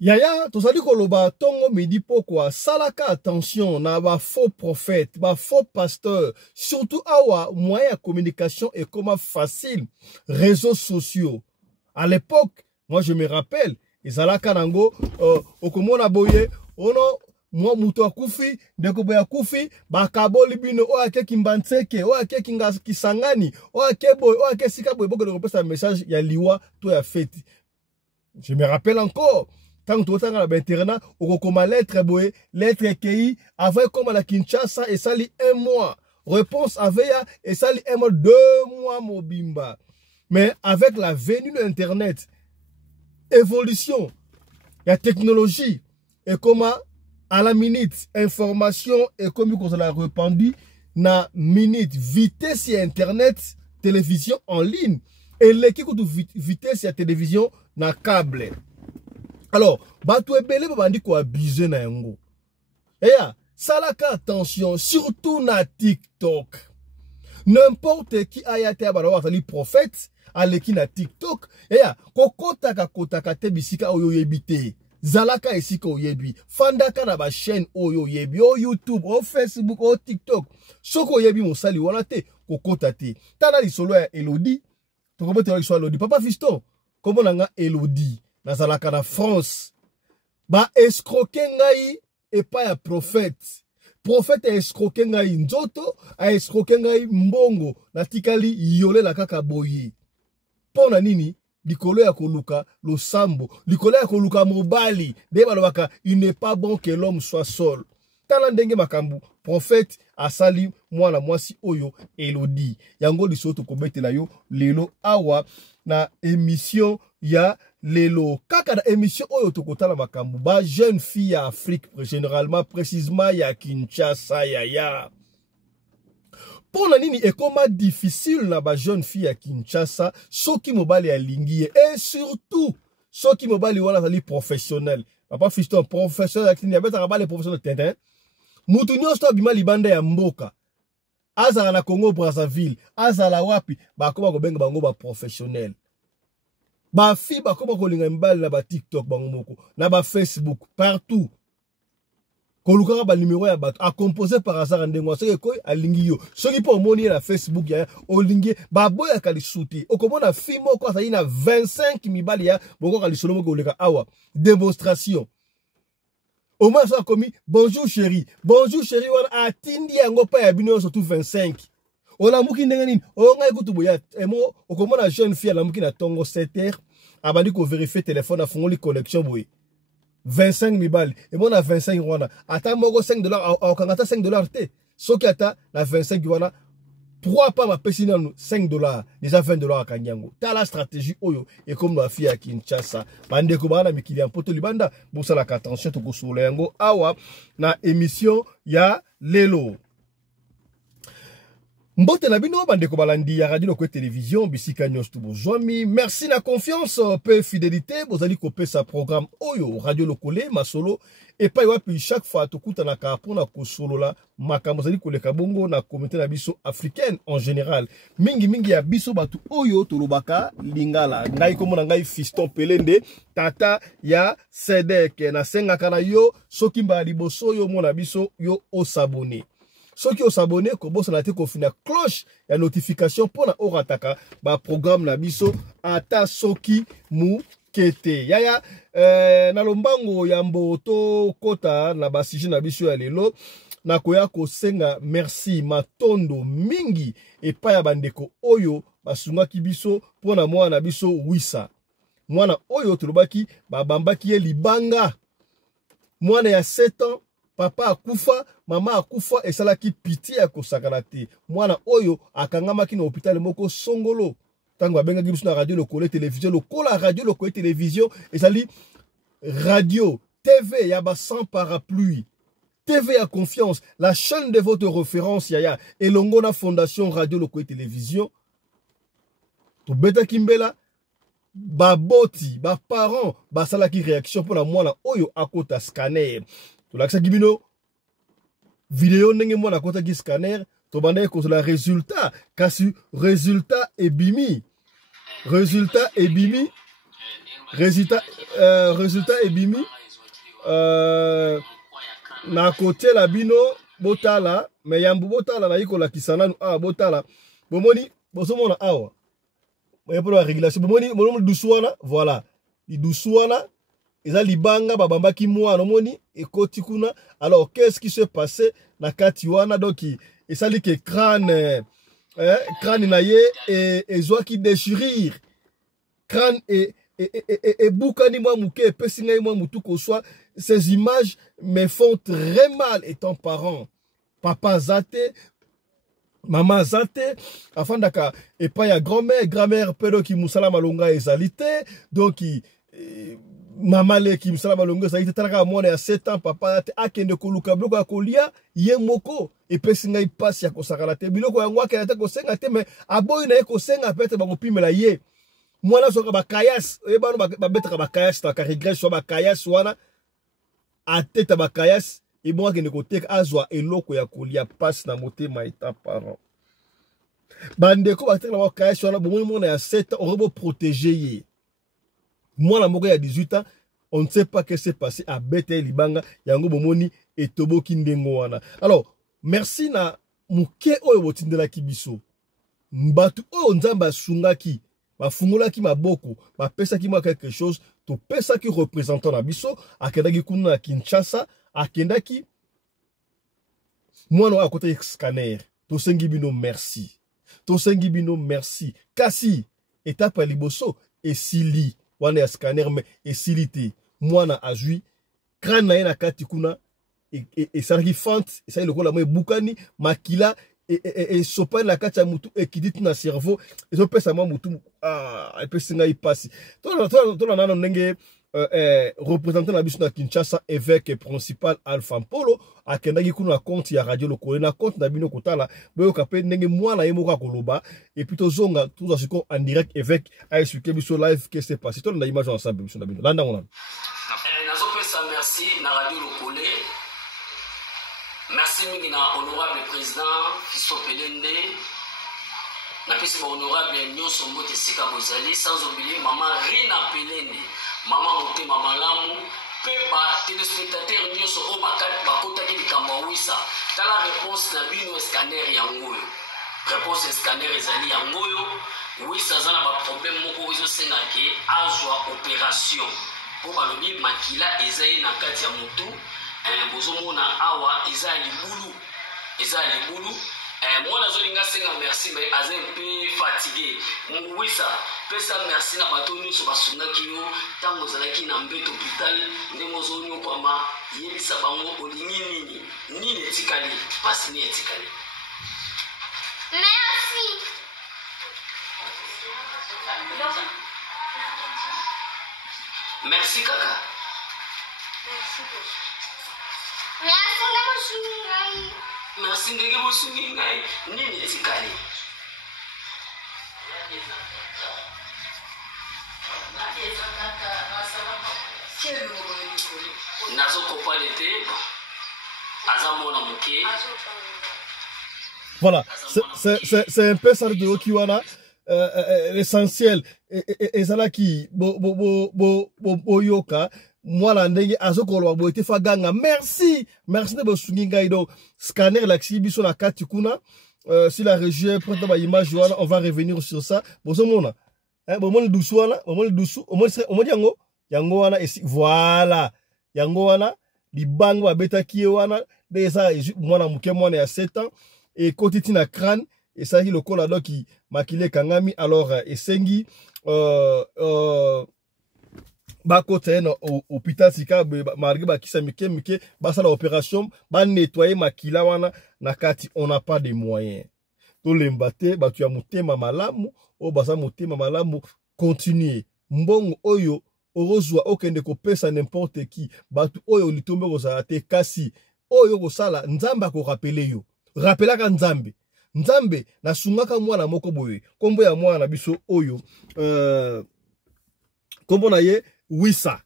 Yaya, tozali koloba tongo midi pokwa salaka attention na ba faux prophète, ba faux pasteur, surtout awa moyen de communication est comme facile, réseaux sociaux. À l'époque, moi je me rappelle, ezalaka nango okomona boye, ono moi muto akufi, ndeko boya kufi, bakaboli bino o ake kimbanseke, o ake kisangani, o ake boy, o ake sika boy boko de repesa message ya liwa to ya fête. Je me rappelle encore. Tant que tu as un internat, on comme lettre boé, lettre KI, avec comme la Kinshasa et ça lit un mois. Réponse avec et ça lit un mois, 2 mois mobimba. Mais avec la venue de l'internet, évolution, la technologie et comment à la minute information et comme on l'a répandu na minute vitesse et internet, télévision en ligne et l'équipe de vitesse et télévision na câble. Alors, bato ebele babandi ko abuser na yango. Eya, salaka attention, surtout na TikTok. N'importe qui ayate abalo watali prophète, aleki na TikTok. Eya, kotaka te bisika oyo yebite. Zalaka esika oyebi. Fandaka na ba chaîne oyo yebi, o YouTube, o Facebook, o TikTok. Soko yebi mosali wana te, kokota te. Tana lisolo ya Elodie. Tokobote wa lisolo Elodie. Papa Fiston, komo nanga Elodie. Nazalaka na France. Ba escroquer ngai et pas ya prophète. Prophète a escroquer ngai nzoto, a escroquer ngai mbongo. Na tikali yole la kaka boye. Pona nini? Likolo ya koluka lo sambo. Likolo ya koluka mobali. Deba lobaka, il n'est pas bon que l'homme soit seul. Tala ndenge makambu. Prophète asali mwana mwasi oyo Elodie. Yango lisoto kobete la yo lelo awa na émission ya lelo kaka na émission oyo tokotala makambu ba jeune fille ya Afrique généralement précisément ya Kinshasa ya pona nini ekoma difficile na ba jeune fille ya Kinshasa soki mobali ya lingi et surtout soki mobali wana zali professionnel papa Fiston professionnel akini ya beta kabale professionnel tintin mutu nyonso bima libanda ya mboka azala na Congo Brazzaville azala wapi bakoma kobenga bango ba professionnel. Ba fi ba koma kolinga mbali na ba TikTok bango moko na ba Facebook partout koluka ba numéro ya bato a composé par hasard ndengwa soki koy alingi yo soki po moni na Facebook ya olingi ba boya kali suti okomona fi moko azali na 25 mibali ya boko kali solo moko oleka awa démonstration au moins ça commis bonjour chérie wana atindi yango pa ya bino surtout 25 ola muki ndenge nini o ngai kutu boya emo okomona jeune fille la muki na tongo 7h abandi ko vérifier téléphone a fongoli connexion boy 25 mibali et mon a 25 wana ata moko $5 okangata $5 te soki ata na 25 wana 3 pas ma pesi na $5 déjà $20 akanyango tala stratégie oyo et comme la fille à Kinshasa bande ko bana mikili en poto libanda bosala ka attention to ko solo yango awa na émission ya lelo. Mbote na bino bande ko balandi ya radio ko télévision bisika nyos to bozwami merci na confiance peu fidélité bozali ko pesa programme oyo radio lokole masolo et pas wapi chaque fois to kuta na ka pona ko solo la makambo zali ko leka bongo na communauté na biso africaine en général mingi ya biso batu oyo to lobaka lingala ngai ko mona ngai Fiston Pelende tata ya Sedek na senga kana yo soki mba liboso yo mona biso yo o s'abonner. Ceux qui ont s'abonné, comme ça, on a cloche et notification pour la orataka, ba programme na biso, ata soki mu kete. Yaya, na lombango yambo to kota na basiji na biso ya lelo, na koya ko senga merci matondo mingi et pa ya bandeko oyo basunga ki biso pona mwana biso wisa. Mwana oyo tulobaki babambaki ye libanga. Mwana ya 7 ans. Papa akufa, mama akufa esalaki pitié ya kosakana te. Mwana oyo akangamaki na hôpital moko songolo. Tango abengaki biso na radio lokole télévision lokola radio lokole télévision ezali radio TV ya ba sans parapluie. TV à confiance, la chaîne de votre référence yaya elongo na fondation radio lokole télévision. To beta kimbela ba boti, ba parents, ba salaki réaction pour la mwana oyo akota scanner. L'accès Gibino vidéo ndenge mwana kota ki scanner to bande ko la résultat kasi résultat ebimi résultat résultat ebimi na côté la bino botala mais yambu botala na ikola kisana botala bomoni bosomona awa mais pour la régulation bomoni dousuana voilà di dousuana eza libanga babamba ki mwana omoni ekoti kuna. Alors qu'est-ce qui se passait na kati wana donc esali ke crâne na ye et zwa ki déchirir crâne et boukani moi muke pesinga moi mutu ko soit. Ces images me font très mal étant parent. Papa zate, maman zate, afin daka et pas ya grand-mère pedo ki musala malonga ezalité donc maman le ki musala malonga ezalité talaka mwana ya 7 ans papa te akende koluka bloko akolia ye moko et pesinga ipasi ya kosakala te biloko yango akenda te kosenga te mais aboyi na ye kosenga pete bakopimela ye mwana soka bakayas ebano babetaka bakayas ta karigres so bakayas wana ateta bakayas et moi qui ne côté azwa eloko ya kolia passe na motema eta parent bandeko batela bakayas wana bomoni mona ya 7 ans on va protéger ye mwana moko ya 18 ans on ne sait pas qu'est-ce qui s'est passé à bete libanga yango bomoni etoboki ndengo wana. Alors merci na muke oyo botindela kibiso mbatu oyo nzamba sungaki bafungolaki maboko bapesaki mwa quelque chose to pesaki représentant na biso akendaki kuna na Kinshasa akendaki mwana a côté scanner to sengi bino merci kasi étape ya liboso esili wana ya scanner mais esilité mwana azui crâne na ye na kati kuna et sarki fante ça le kola mo bukani makila et sopane la kati ya mutu ekiditi na cerveau et so pesa mo mutu epesinga ipasi to na nano ndenge représentant la biso na Kinshasa évêque principal Alpha Mpolo akendaki kuna na compte ya radio lokole na compte na bino kotala boyoka pe ndenge mwana ye moko akoloba et puis tozonga tout ça en direct évêque a expliqué biso live qu'est-ce qui s'est passé to na image ensemble biso na bino landa ngona nazopesa merci na radio lokole. Merci mingi na honorable président Fiso Pelende. Na pesi ba honorable nyonso mbote sika bozali sans oublier maman Rina Pelende, maman motema malamu pe ba téléspectateurs nyonso o bakotaki likambo wisa. Tala réponse na bino scanner yangoyo. Réponse scanner ezali yangoyo. Wisa zana ba problème moko izo senga ke azwa opération. Po balobi makila ezali na kati ya mutu. Bozomona awa eza libulu mwana zolinga senga merci mais aza un peu fatigué mungwisa pesa merci na bato nyonso basungaki yo ntango ozalaki na mbeto hôpital ndenge ozonyokwama yebisa bango olingi nini etikali pasi nini etikali. Merci kaka. Merci ndenge bosungi ngai nini etikali. Nazo kopale te azamona muke. Voilà, c'est un peu ça de Okiwana. L'essentiel ezalaki boyoka mwana ndenge azokoloba boete faganga merci de bosungi ngai do scanner l'axi biso na kati kuna si la régie prend ba image wana on va revenir sur ça bozomona bomoni dusu wana bomoni dusu omoni yango wana esi voilà yango wana libango babetaki wana déjà mwana muke mwana ya 7 ans et kotiti na crâne et ça qui le cola donc qui makile kangami alors esengi ba côté na hôpital sika margi ba kisa mike ba sala opération ba nettoyer makila wana na kati on n'a pas de moyens to lembate ba tu ya motema malamu o basa motema malamu continuer mbongo oyo orozwa okende ko pesa n'importe qui ba tu oyo litombe ko sa te kasi oyo ko sala nzamba ko rappeler yo rappelaka nzambe na sungaka mwana moko boye kombo ya mwana biso oyo kombo na ye wisa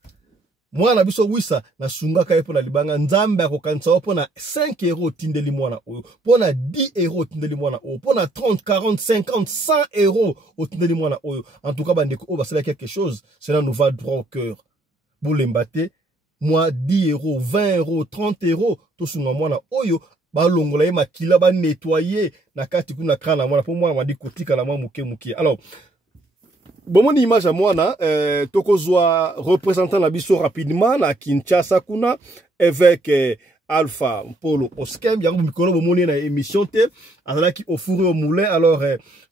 mwana biso wisa na sungaka ye pona libanga nzambe akokanisa o pona 5 € tindeli mwana oyo pona 10 € tindeli mwana oyo pona 30 40 50 100 € tindeli mwana oyo en tout cas bandeko o basala quelque chose cela nous va droit au cœur bolembate moi 10 euros 20 euros 30 euros to sunga mwana oyo ba longola ye makila ba nettoyer na kati kuna kana mwana po mwana madi kotika la mwa muke. Alors bon image à mwana tokozwa représentant la biso rapidement na Kinshasa kuna avec Alpha Polo Oskem yango mikolo bomoni na émission te azalaki au fourre au moulin. Alors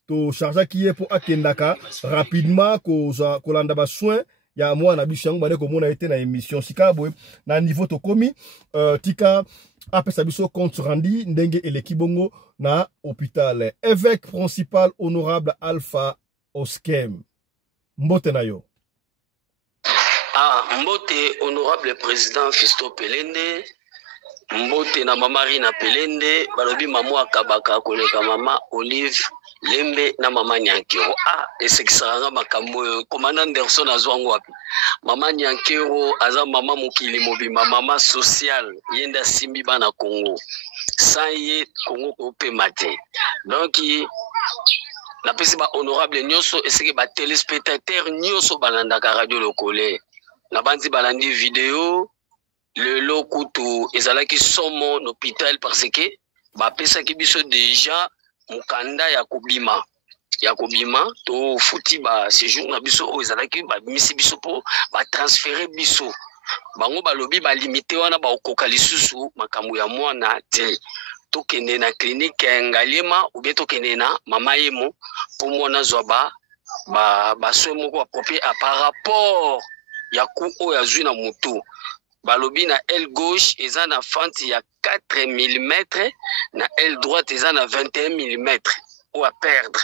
to charger qui est pour akendaka rapidement ko landa ba soin ya mwana biso yango bade ko mona été na émission sikabwe na niveau to komi tika apesa biso compte rendu ndenge eleki bongo na hôpital. Évêque principal honorable Alpha Oskem mbote na yo. Mbote honorable président Fisto Pelende, mbote na mama Rina Pelende, balobi mama akabaka koleka mama Olive Lembe na mama Nyankero. Esekisanga makambo commandant Anderson azwango wapi. Mama Nyankero aza mama mokili mobimba, mama social yenda simbi bana Congo. Sans ye Congo ko pe matin. Donc la pesi ba honorable nyoso eseke ba téléspectateur nyoso balanda ka radio lokole. Na bandi balandi vidéo le lokutu ezalaki somo l'hôpital parce que ba pesa ki biso déjà mukanda ya kobima to futi ba séjour na biso o ezalaki ba misi biso po ba transférer biso bango balobi ba limité wana ba okoka lisusu makambo ya mwana te tokende na clinique ya Ngaliema ou bien tokende na mama yemo pour mwana zwa ba soin moko approprié par rapport ya ku o ya zwi na mutu. Balobi na aile gauche eza na fente ya 4 mm na aile droite eza na 21 mm ou à perdre.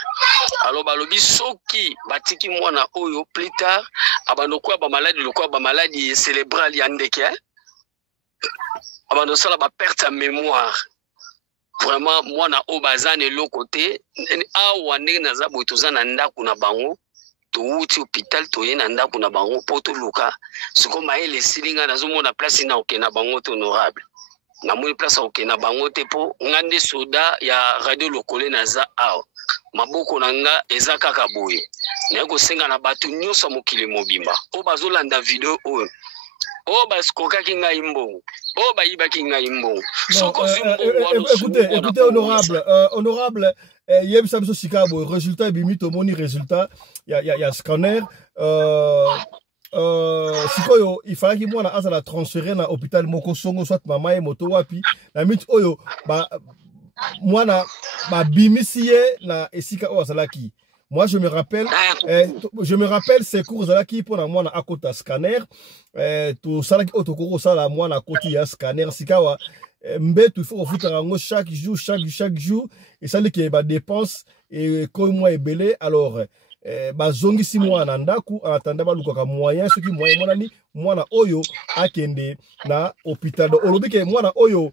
Alors balobi soki batiki mwana oyo plus tard abanokwa ba maladie cérébrale ya ndeke abanosala ba perte ya mémoire. Vraiment mwana o bazane lo côté awa ndenge naza boye toza na ndako na bango touti hôpital toye na ndako na bango poto luka siko maele silinga nazomona place na okena bango honorable na moni place okena bango te po ngande soda ya radio lokole naza awa maboko nanga eza kaka boye na ko senga na batu nyoso mokili mobimba o bazolanda video oyo o baskoka kinga imbo o bayiba kinga imbo soko zimbo. Écoutez honorable yeb samso sikabo résultat bimi to moni résultat ya scanner sikoyo il fallait que mwana azala transférer na hôpital moko songo soit mama e moto wapi na mit oyo ba mwana ba bimisiye na esika o azalaki. Moi, je me rappelle ces cours qui pour la moine à côté scanner, tout ça qui autocours ça la moine à côté ya scanner, si kawa mbé tout faut foutre en chaque jour et ça qui ba dépense et comme moi est belé alors ba zongi si moi nandaku en attendant ba luka moyen ce qui moyen monani moana oyo akende na hôpital olobi ke moana oyo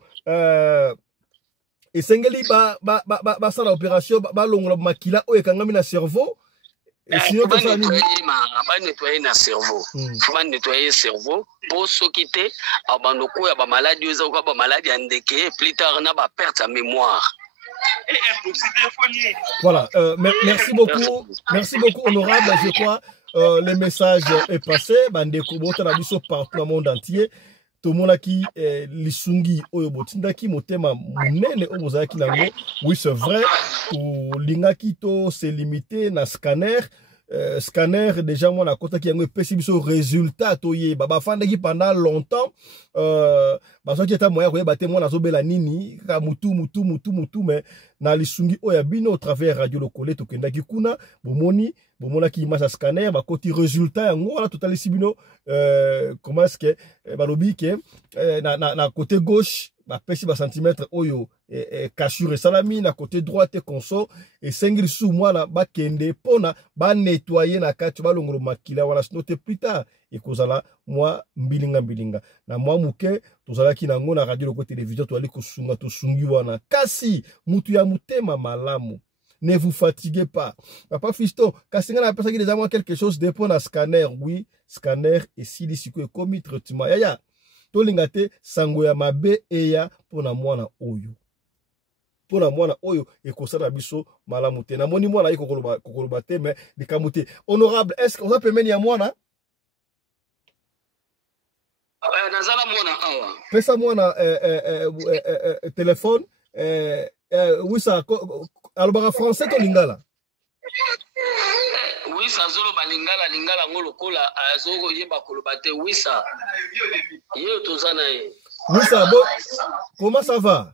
et sengeli ba ça l'opération ba longola makila o ekangami na cerveau et sinon que ça ni ba nettoyer na cerveau faut nettoyer cerveau pour s'occuper abanoko ya ba maladie eza ko ba maladie andeke plus tard na ba perte de mémoire. Voilà, merci beaucoup honorable, je crois le message est passé bandeko bota na biso partout dans le monde entier. Tomonaki lisungi oyo botindaki motema munene o bozaki nango. Oui, c'est vrai, to lingaki to c'est limité na scanner. Scanner déjà moi na kota ki yango pesi biso résultat to ye baba fandaki pendant longtemps baso ki eta moya ko yeba te moi nazobela nini ka mutu mais na lisungi oya bino au travers radio lokole to kendaki kuna bomona ki image scanner ba koti résultat yango wala totali sibino comment est-ce que balobi ke na côté gauche ba pesi ba centimètre oyo cassure salami na côté droite conso et sengri sous moi na ba kende pona ba nettoyer na kati ba longolo makila wala note plus tard et kozala moi mbilinga na moi muke tozala ki nango na radio lokole télévision to ali kosunga to sungi wana kasi mutu ya mutema malamu. Ne vous fatiguez pas. Papa Fisto, kasi nga na pesa ki déjà moi quelque chose dépend na scanner. Oui, scanner et sili siko e komi traitement. Yaya. To lingate sango ya mabe eya pona mwana oyo. Pona mwana oyo e kosala biso malamu te. Na moni mwana yi kokoloba te mais likamute. Honorable, est-ce qu'on va permettre ya mwana? nazala mwana awa. Pesa mwana téléphone oui ça alors français to lingala. Oui ça zolo balingala lingala ngolokola azoko yeba kolobate oui ça. Yo tozana ye. Oui ça bon. Comment ça va?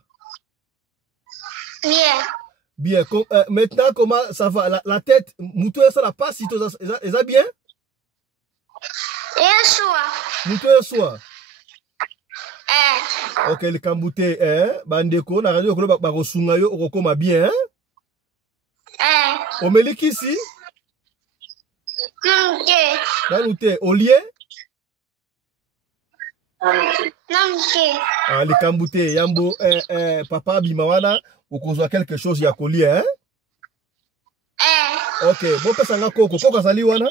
Bien. Bien. Maintenant comment ça va la tête muto ça la passe ça bien? Muto soir. Ok, le kambute bandeko na radio ko ba kosunga yo okoma bien omelikisi Nanute olie le kambute yambo papa bimawana okozwa quelque chose ya kolie Ok, bon pesa nga koko azali wana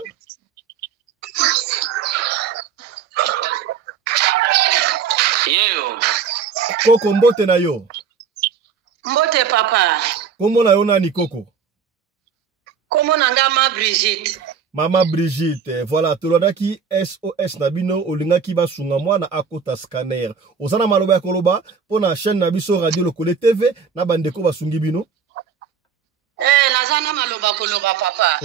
Koko mbote na yo. Mbote papa. Komo na yo nani Koko? Komo na ngama Brigitte. Mama Brigitte, voilà, tolonaki SOS Nabino olingaki basunga mwana akota scanner. Osana maloba ya koloba pona chaîne na biso radio Lokole TV na bandeko basungi bino. Nazana maloba koloba papa.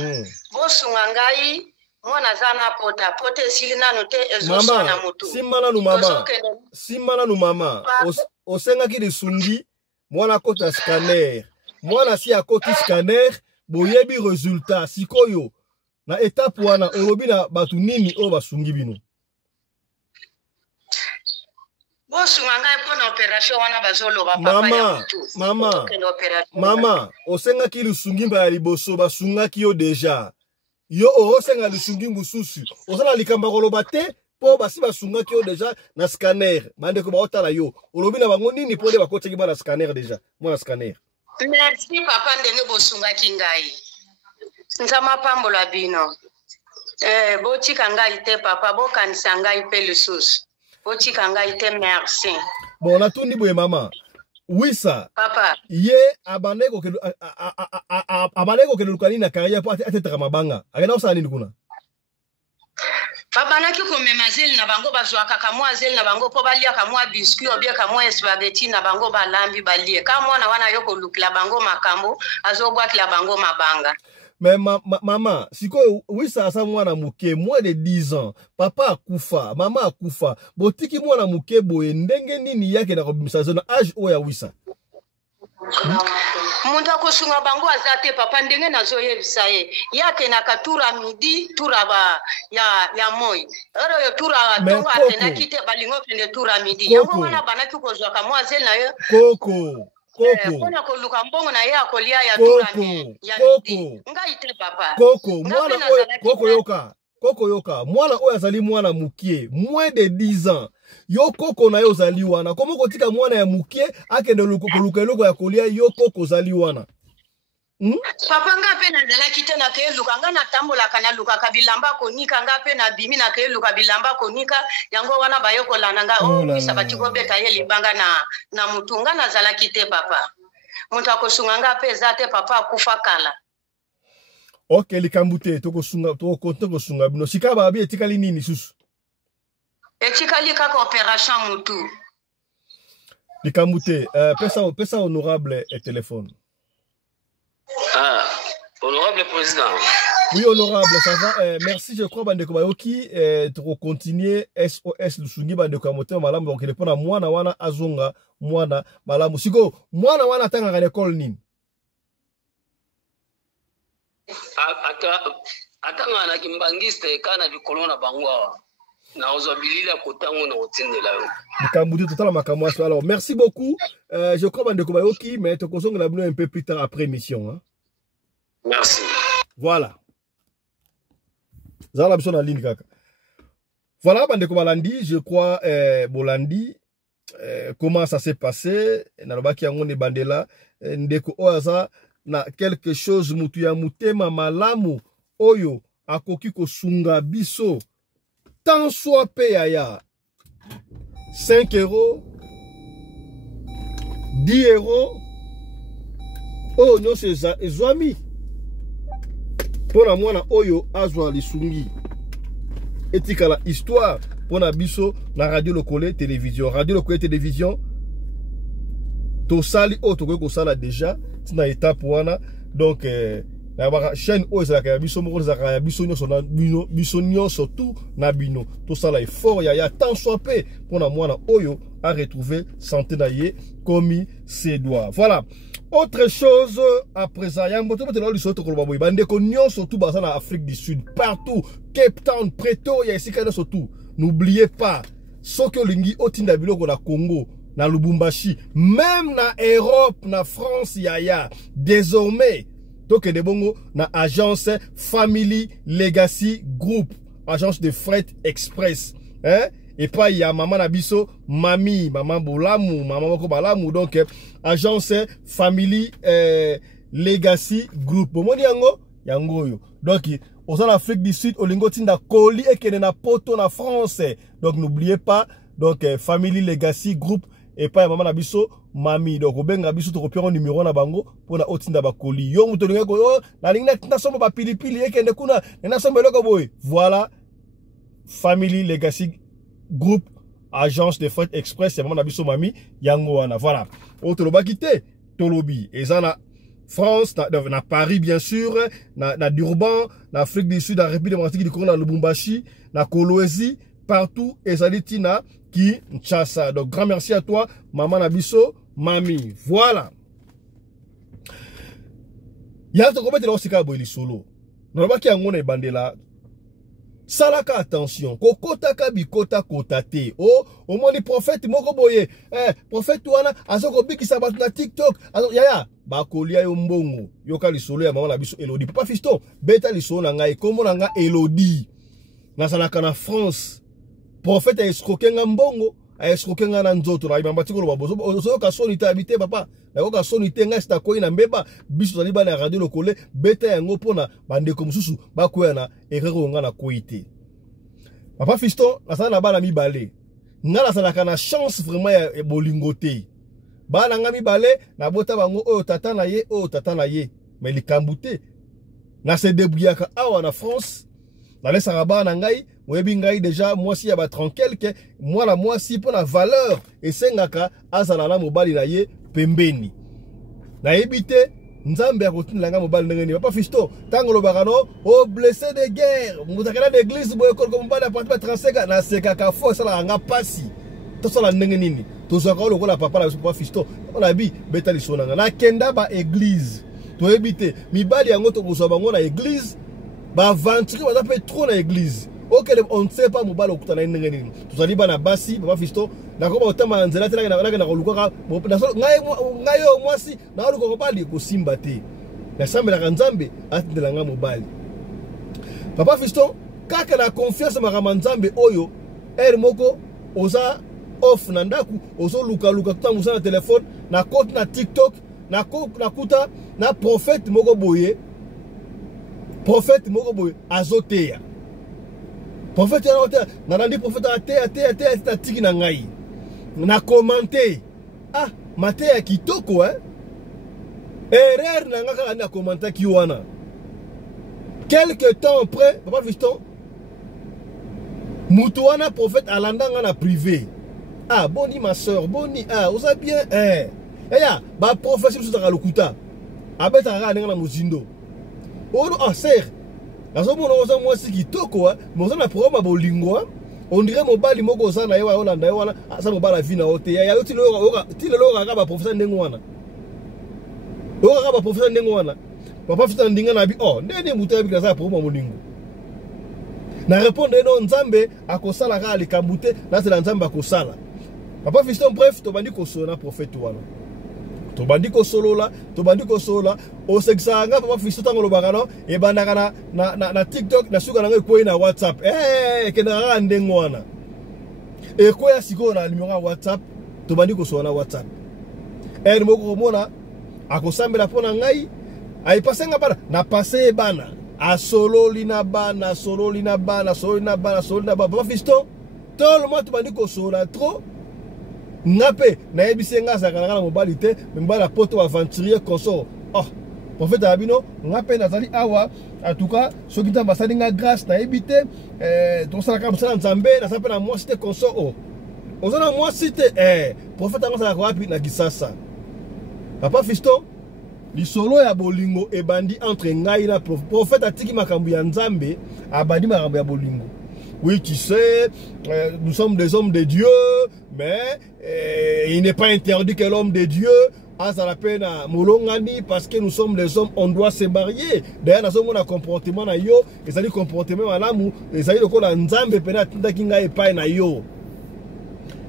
Bosunga ngai mwana zana pota pote silina note ezoso na mutu. Simana nu mama. Osenga ki de sungi mwana kota scanner. Mwana si akoti scanner boyebi résultat sikoyo na étape wana olobi na batu nini o basungi bino. Bosunga ngai pona opération wana bazolo ba papa ya mutu. Mama, osenga ki lusungi mba ya liboso basunga ki yo deja. Yo osenga lusungi mususu. Osala likamba koloba te po basi basunga ki yo deja na scanner. Mande ko ba otala yo. Olobi na bango nini po de bakoteki ba na scanner deja. Mwana scanner. Merci papa ndenge bosunga ki ngai. Nzama pambola bino. Botika ngai te papa bokanisa ngai pe lisusu. Botika ngai te merci. Bon na tundi boye mama. Oui ça. Papa. Ye abaneko ke lukani na carrière pour atteindre mabanga. Agena osana nini kuna? Papa naki komema zeli na bango bazwaka kamwa zeli na bango po balia kamwa biscuit obie kamwa spaghetti na bango balambi balie. Ka mwana wana yoko lukila bango makambo azobwakila bango mabanga. Mais maman, siko oui ça mwana muke moins de 10 ans. Papa akufa, mama akufa. Botiki mwana muke boye ndenge nini yake na kobimisa zona âge oya wisa. Munda kosunga bango azate papa ndenge nazoyebisa ye. Yake na katura midi tura ba ya moi. Ero yo tura tonga atena kite balingo pende tura midi. Yango wana banaki kozwa kamwa zel na yo. Koko. Kona koluka mbongo na ye akolia ya tura midi. Ngai te papa. Koko, mwana oyo Koko yoka. Mwana oyo azali mwana mukie, moins de 10 ans. Yo Koko na yo zali wana. Komo kotika mwana ya mukie akende luka eloko ya kolia yo Koko zali wana. Papa ngape na zala kite na ke luka nga na tambola kana luka kabilamba konika ngape na bimi na ke luka bilamba konika yango wana bayoko lananga bisa batiko beta ye libanga na mutunga na zala kite papa. Muntu akosunga ngape zate papa kufa kala. Ok, likambute toko konta kosunga bino. Sikaba abi etikali nini susu? Etikali kaka opération mutu. Likambute, pesa honorable et téléphone. Ah, honorable président. Oui, honorable, ça va. Merci, je crois, Bandeko Bayoki. Tu continuer SOS Lusungi Bandeko Moté Malamu. Donc, il répond à Mwana Wana Azonga, Mwana Malamu. Siko, Mwana Wana Tanga à l'école Nin. Atanga na kimbangiste kana bikolona bangwa. Na ozobilila kotango na otindela yo. Likambute total makamwaso. Alors, merci beaucoup. Je crois, Bandeko Bayoki, mais tu consommes la un peu plus tard après émission. Hein? Merci. Voilà. Zala biso na ligne kaka. Voilà, Bandeko Balandi, je crois, Bolandi, comment ça s'est passé. Nalobaki yango ne bandela. Ndeko oaza na quelque chose mutu ya mutema malamu. Oyo, akoki kosunga biso. Tant soit payaya. 5 €, 10 €. Oh non, c'est ça. Ezwami. Pona mwana oyo azwa lisungi. etikala histoire pour na biso na radio Lokole télévision. Radio Lokole télévision tosali o to ko sala déjà tina étape wana donc la chaîne o ezala ka biso moko ezala ka biso nyoso na bino biso nyoso tout na bino tosala effort ya tant soit peu pour na mwana oyo à retrouver santé na ye comme il se doit. Voilà. Autre chose après ça, il y a un moto de l'autre côté de la bande qu'on surtout dans l'Afrique du Sud, partout, Cape Town, Pretoria, ici surtout. N'oubliez pas, ce que l'ingi otinda biloko na Congo, na Lubumbashi, même na Europe, na France, yaya, désormais, donc de bongo na agence Family Legacy Group, agence de fret express, hein? Et pas il y a maman Nabiso, mamie, maman Bolamu, maman Moko Balamu, donc agence Family Legacy Group. Bon, yango yo. Donc, au sein de l'Afrique du Sud, au lingo tinda Koli et kene na poto na France. Donc, n'oubliez pas, donc Family Legacy Group et pas maman Nabiso, mamie. Donc, au benga biso to kopio numéro na bango pour na otinda ba Koli. Yo muto linga ko oh, na linga tinda somo ba pilipili et kene kuna, na somo loko boy. Voilà Family Legacy Groupe, agence de fret express, c'est mon abisso mami, yango wana. Voilà. Autre bakite, Tolobi. Et ça, na France, na Paris, bien sûr, na Durban, na Afrique du Sud, na République démocratique du Congo, na Lubumbashi, na Kolwezi, partout, et ça dit tina, qui Nchassa. Donc, grand merci à toi, maman nabisso, mami. Voilà. Y'a to komete la osika boili solo. Nalobaki yango na bandela. Salaka attention, kokota kabikota kotate. Oh, au moins les prophètes moko boye. Prophète wana azoko biki sabat na TikTok. Alors yaya, ba kolia yo mbongo. Yoka lisolo ya mama na biso Elodie. Papa fiston, beta lisolo na ngai komo na nga Elodie. Na salaka na France. Prophète a escroqué nga mbongo, a escroqué nga na nzoto na ibamba tiko lo babozo. Ozo ka sonité habité papa. Na ka sonité nga sta koyi na mbeba biso zali ba na radio Lokole beta yango pona bande ko mususu ba koya na erreur nga na koité. Papa fiston asala na bana mibale. Nga la salaka na chance vraiment ya bolingote. Bana nga mibale na bota bango oyo tata na ye mais likambute. Na se débrouillaka awa na France. Na lesa bana ngai moyebi ngai déjà moi si ya ba tranquille que moi la moi si pour la valeur et sengaka azala na mobali na ye pembeni. Na ebite nzambe akotinela nga mobali ndengeni papa fisto tango lobaka no o blessé de guerre mutakana d'église boye ko mobali apati 35 na seka ka fo sala nga pasi to sala ndengeni ni to zaka lokola papa la papa fisto on a bi beta lisona nga na kenda ba église to ebite mibali yango to kozwa bango na église ba aventure ba pe trop na église. Ok, on ne sait pas mon balo kutana ndengeni. Tuzali bana basi papa fisto na ko otama nzela tena na koluka ngayo mwasi na luko ko bali ko simba te. Na sambela kanzambe atindela nga mobali. Papa fisto kaka na confiance ma nzambe oyo moko oza off na ndaku ozo luka kutangu na telefone na compte na TikTok na kuta na prophète moko boye azoteya. Prophète na nandi prophète ate tiki na ngai na commenter ah mate ya kitoko erreur na nga na commenter ki wana quelque temps après papa fiston mutu wana prophète alanda nga na privé ah boni ma soeur boni ah oza bien ya ba prophète suzaka lokuta abeta nga na mozindo ono ah sœur nazo mona oza mwasi kitoko mais oza na programme bolingo on dirait mobali moko oza na ye wa Holanda ye wana asa mobala vi na ote ya yo tilo ka ba professeur ndengo wana ka ba professeur ndengo wana papa fita ndinga na bi ndene mutu ya bi za programme bolingo na répondre no nzambe akosala ka likambute na tela nzambe akosala papa fiston bref to bandi ko sona prophète wana to bandi ko solola o seksanga papa fisto tango lobaka no e bandaka na TikTok na suka na ngai ko na WhatsApp kena ndengo wana e ko ya siko na numéro WhatsApp to bandi ko sona WhatsApp moko mona akosambela pona ngai ai pasenga bana na passe bana asololi na bana papa fisto tout le monde to bandi ko sona trop ngape na ebise nga zakala na mobali te mbala poto aventurier consort prophète abino ngape nazali awa en tout cas ceux qui t'ambassent na grâce na éviter donc ça comme ça nzambe na ça na moi cité consort oh ozana moi cité prophète ngasa na kwa na Kisasa papa Fiston lisolo ya bolingo ebandi entre ngai na prophète atiki makambu ya nzambe abandi makambu ya bolingo. Oui, tu sais, nous sommes des hommes de Dieu, mais il n'est pas interdit que l'homme de Dieu a sa peine à Molongani parce que nous sommes des hommes, on doit se marier. D'ailleurs, nous avons un comportement na yo, et ça dit comportement malamu, et ça dit que Nzambe pena tinda kinga e pa na yo.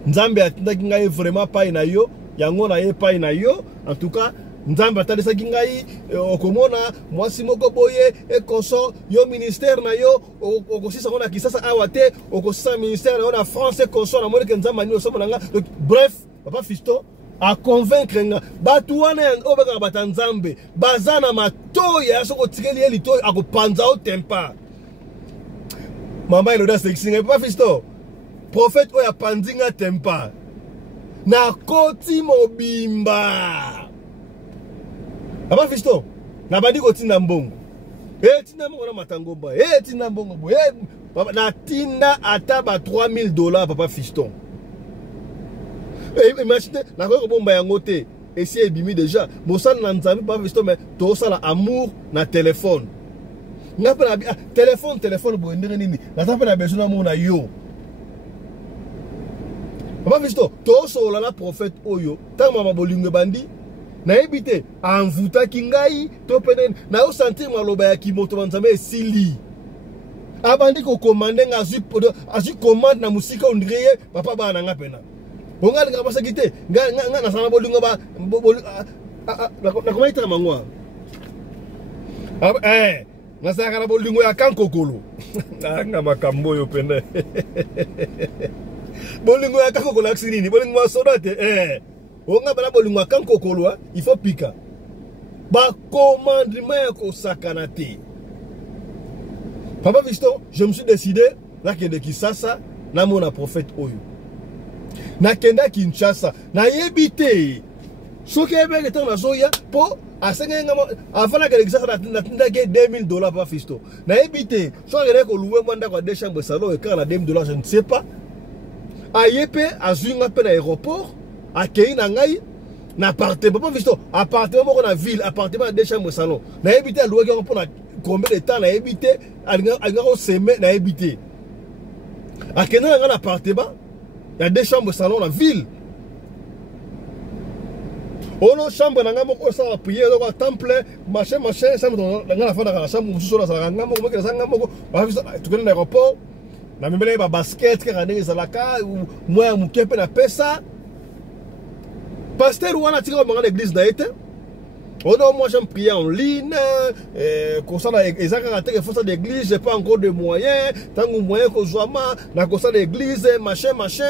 Nzambe atinda kinga e vraiment pa na yo, yango na e pa na yo. En tout cas, Nzambe atalisa kingai okomona mwasi moko boye e consort yo ministère na yo okosisa kona Kisasa awate okosisa ministère na France consort na moni ke Nzambe ni osomo nanga. Bref, papa Fiston a convaincre nga batu wana obeka bata Nzambe bazana matoya soko tikeli elito akopanza o tempa mama iloda sexinga papa Fiston prophète oya pandinga tempa na koti mobimba. Papa Fiston, na bandi ko tinda mbongo. Tinda mbongo na matangomba. Tinda mbongo bo. Na tinda ataba $3000 papa Fiston. Imagine na ko bomba yango te. Esi ebimi déjà. Mosala na nzambi papa Fiston mais to sala amour na téléphone. Ngapa na téléphone bo ndenge nini. Na tape na besoin na mo na yo. Papa Fiston, to sala na prophète oyo, tanga mama bolingo bandi. Na ebite anvuta kingai to penen na yo sentir maloba ya kimoto banzame esili abandi ko commander azu commande na musika ondreye papa bana nga pena bonga linga basa kite nga na sana bolingo ba na koma ita mangwa na saka na bolingo ya kankokolo nga makambo yo pena bolingo ya kankokolo aksinini bolingo wa sodate onga bala bolingwa kankokolo il faut pika ba commandement ya ko sakanate. Papa Fiston, je me suis décidé là que de Kisasa na mona prophète oyo na kenda Kinshasa na yebite soki ebe etant na zoya po asenga avant la Kisasa na tinda ke $2000 Papa Fiston na yebite so ngere ko louer mwanda kwa deux chambres salon et quand la $2000 je ne sais pas ayepe azunga pe na aéroport accueilli na ngai na appartement Papa Fiston appartement moko na ville appartement deux chambres salon na ebité louer ko pour combien de temps na ebité alinga ko seme na ebité akena na appartement ya deux chambres salon na ville ono chambre na nga moko sa prier ko temple machin chambre na nga na fanda na chambre mususu na sa nga moko ke sa nga moko Papa Fiston tukena na aéroport na mibele ba basket ka ndenge zalaka moi mukepe na pesa. Pasteur ou on a tiré au moment de l'église d'ailleurs. Oh non, moi j'aime prier en ligne. Concernant les actes de l'église, j'ai pas encore de moyens. Tant que moyen qu'on soit mal, dans concernant l'église, machin.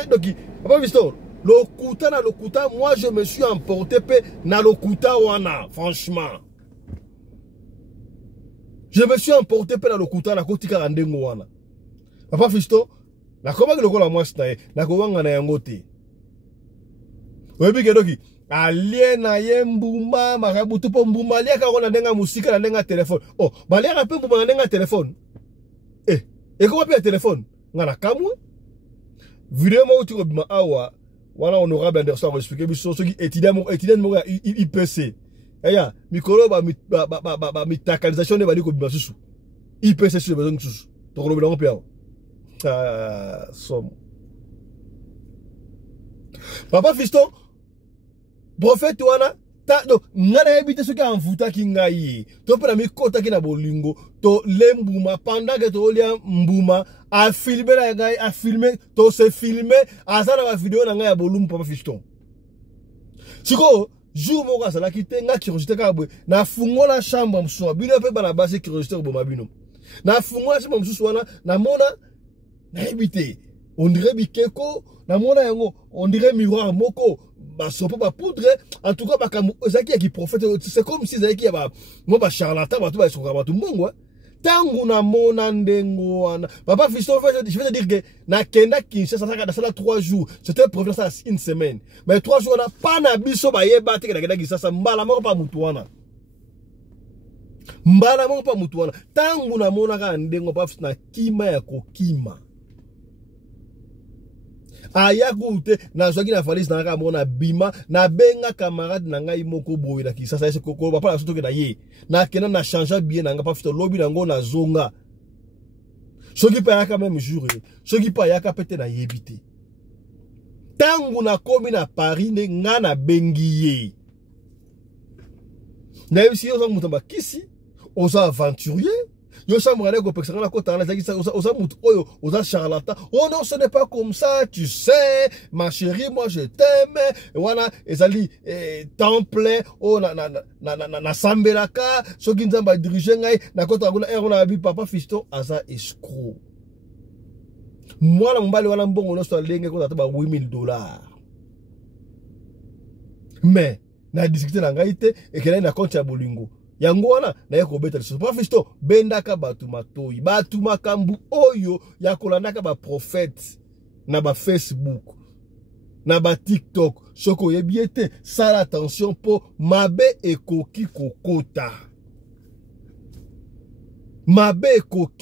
Donc, Papa Fiston, l'okuta, moi je me suis emporté na l'okuta wana, franchement. Je me suis emporté na l'okuta na kotika randengo wana. Papa Fiston, na comment que le gola moi c'est na kowanga na yangote. Webi kedoki aliena yembuma makabutu po mbuma lia ka kona ndenga musika na ndenga telefone. Oh, balia ka pe mbuma na ndenga telefone. Et comment pe telefone? Ngana kamwe. Video mo uti ko bima awa wana honorable Anderson va expliquer biso so ki étudiant mo IPC. Eya, mikolo ba mitakalisation ne ba ni ko bima susu. IPC sur besoin susu. To ko lo pe awa. Som. Papa Fiston prophète wana do ngana ebite soki anvuta kingai to pena mikota kina bolingo to lembuma pendant que to lia mbuma a filmer la ngai a filmer to se filmer azana ba vidéo na ngai ya bolum Papa Fiston siko jour moko sala kitenga curiosité ka bwe na fungola chambre msuwa bino pe bana base curiosité ko boma bino na fungola chambre msuwa wana na mona na ebite on dirait bikeko na mona yango on dirait miroir moko ba sopo ba poudre en tout cas ba zaki qui prophète c'est comme si zaki ba mo ba charlatan ba tout ba soka ba tout mbongo tangu na mona ndengo wana Papa Fiston je vais te dire que na kenda Kinshasa ça ça 3 jours c'était prophète ça une semaine mais 3 jours na pas na biso ba yeba te kenda Kinshasa mbala moko pa mutu wana Mbala mo pa mutu wana tangu na mona ka ndengo pa na kima ya kokima aya kute na zoki na valise na ka mona bima na benga camarade na ngai moko boye na kisasa ese koko ba pa soto ke na ye na kena na changer bien na nga pa fito lobby na ngo na zonga soki pa yaka même jour soki pa yaka pete na yebite tangu na komi na Paris ne nga na bengi ye na yosi yo mutu ba kisi oza aventurier yo chambrane ko pexanga na kota na zaki oza mutu oyo oza charlatan. Oh non, ce n'est pas comme ça, tu sais ma chérie, moi je t'aime. Wana ezali temple o na sambelaka soki nzamba diriger ngai na kota kuna na bi papa fiston aza escroc. Moi na mbali wana mbongo no so lenge ko tata ba $8,000. Mais na discuter na ngai te e kena na compte ya bolingo yango wana na yako beta liso pa fisto bendaka batu matoi batu makambu oyo ya kolandaka ba prophète na ba Facebook na ba TikTok soko yebiete sala attention po mabe ekoki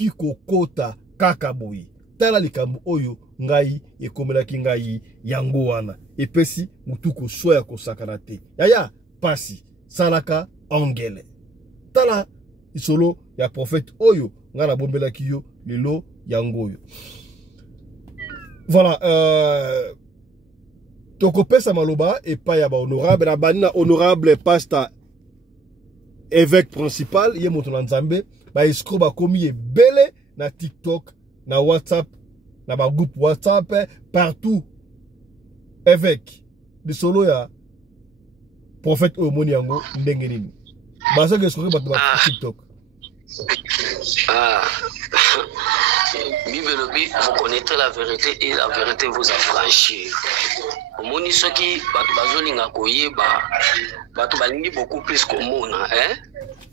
kokota kaka boyi tala likambu oyo ngai ekomelaki ngai yango wana epesi mutuko soya kosakana te yaya pasi salaka angele tala isolo ya prophète oyo ngana bombelaki yo lelo yango yo. Voilà, tokopesa maloba epa ya ba honorable na banina honorable pasteur évêque principal ye moto na Nzambe ba escroc ba komi ebele na TikTok na WhatsApp na ba groupe WhatsApp partout évêque de solo ya prophète oyo moni yango ndenge nini basa que escroc ba TikTok. Bibelobi, vous connaîtrez la vérité et la vérité vous affranchir. Omoni soki batu bazolinga koyeba batu balingi beaucoup plus komona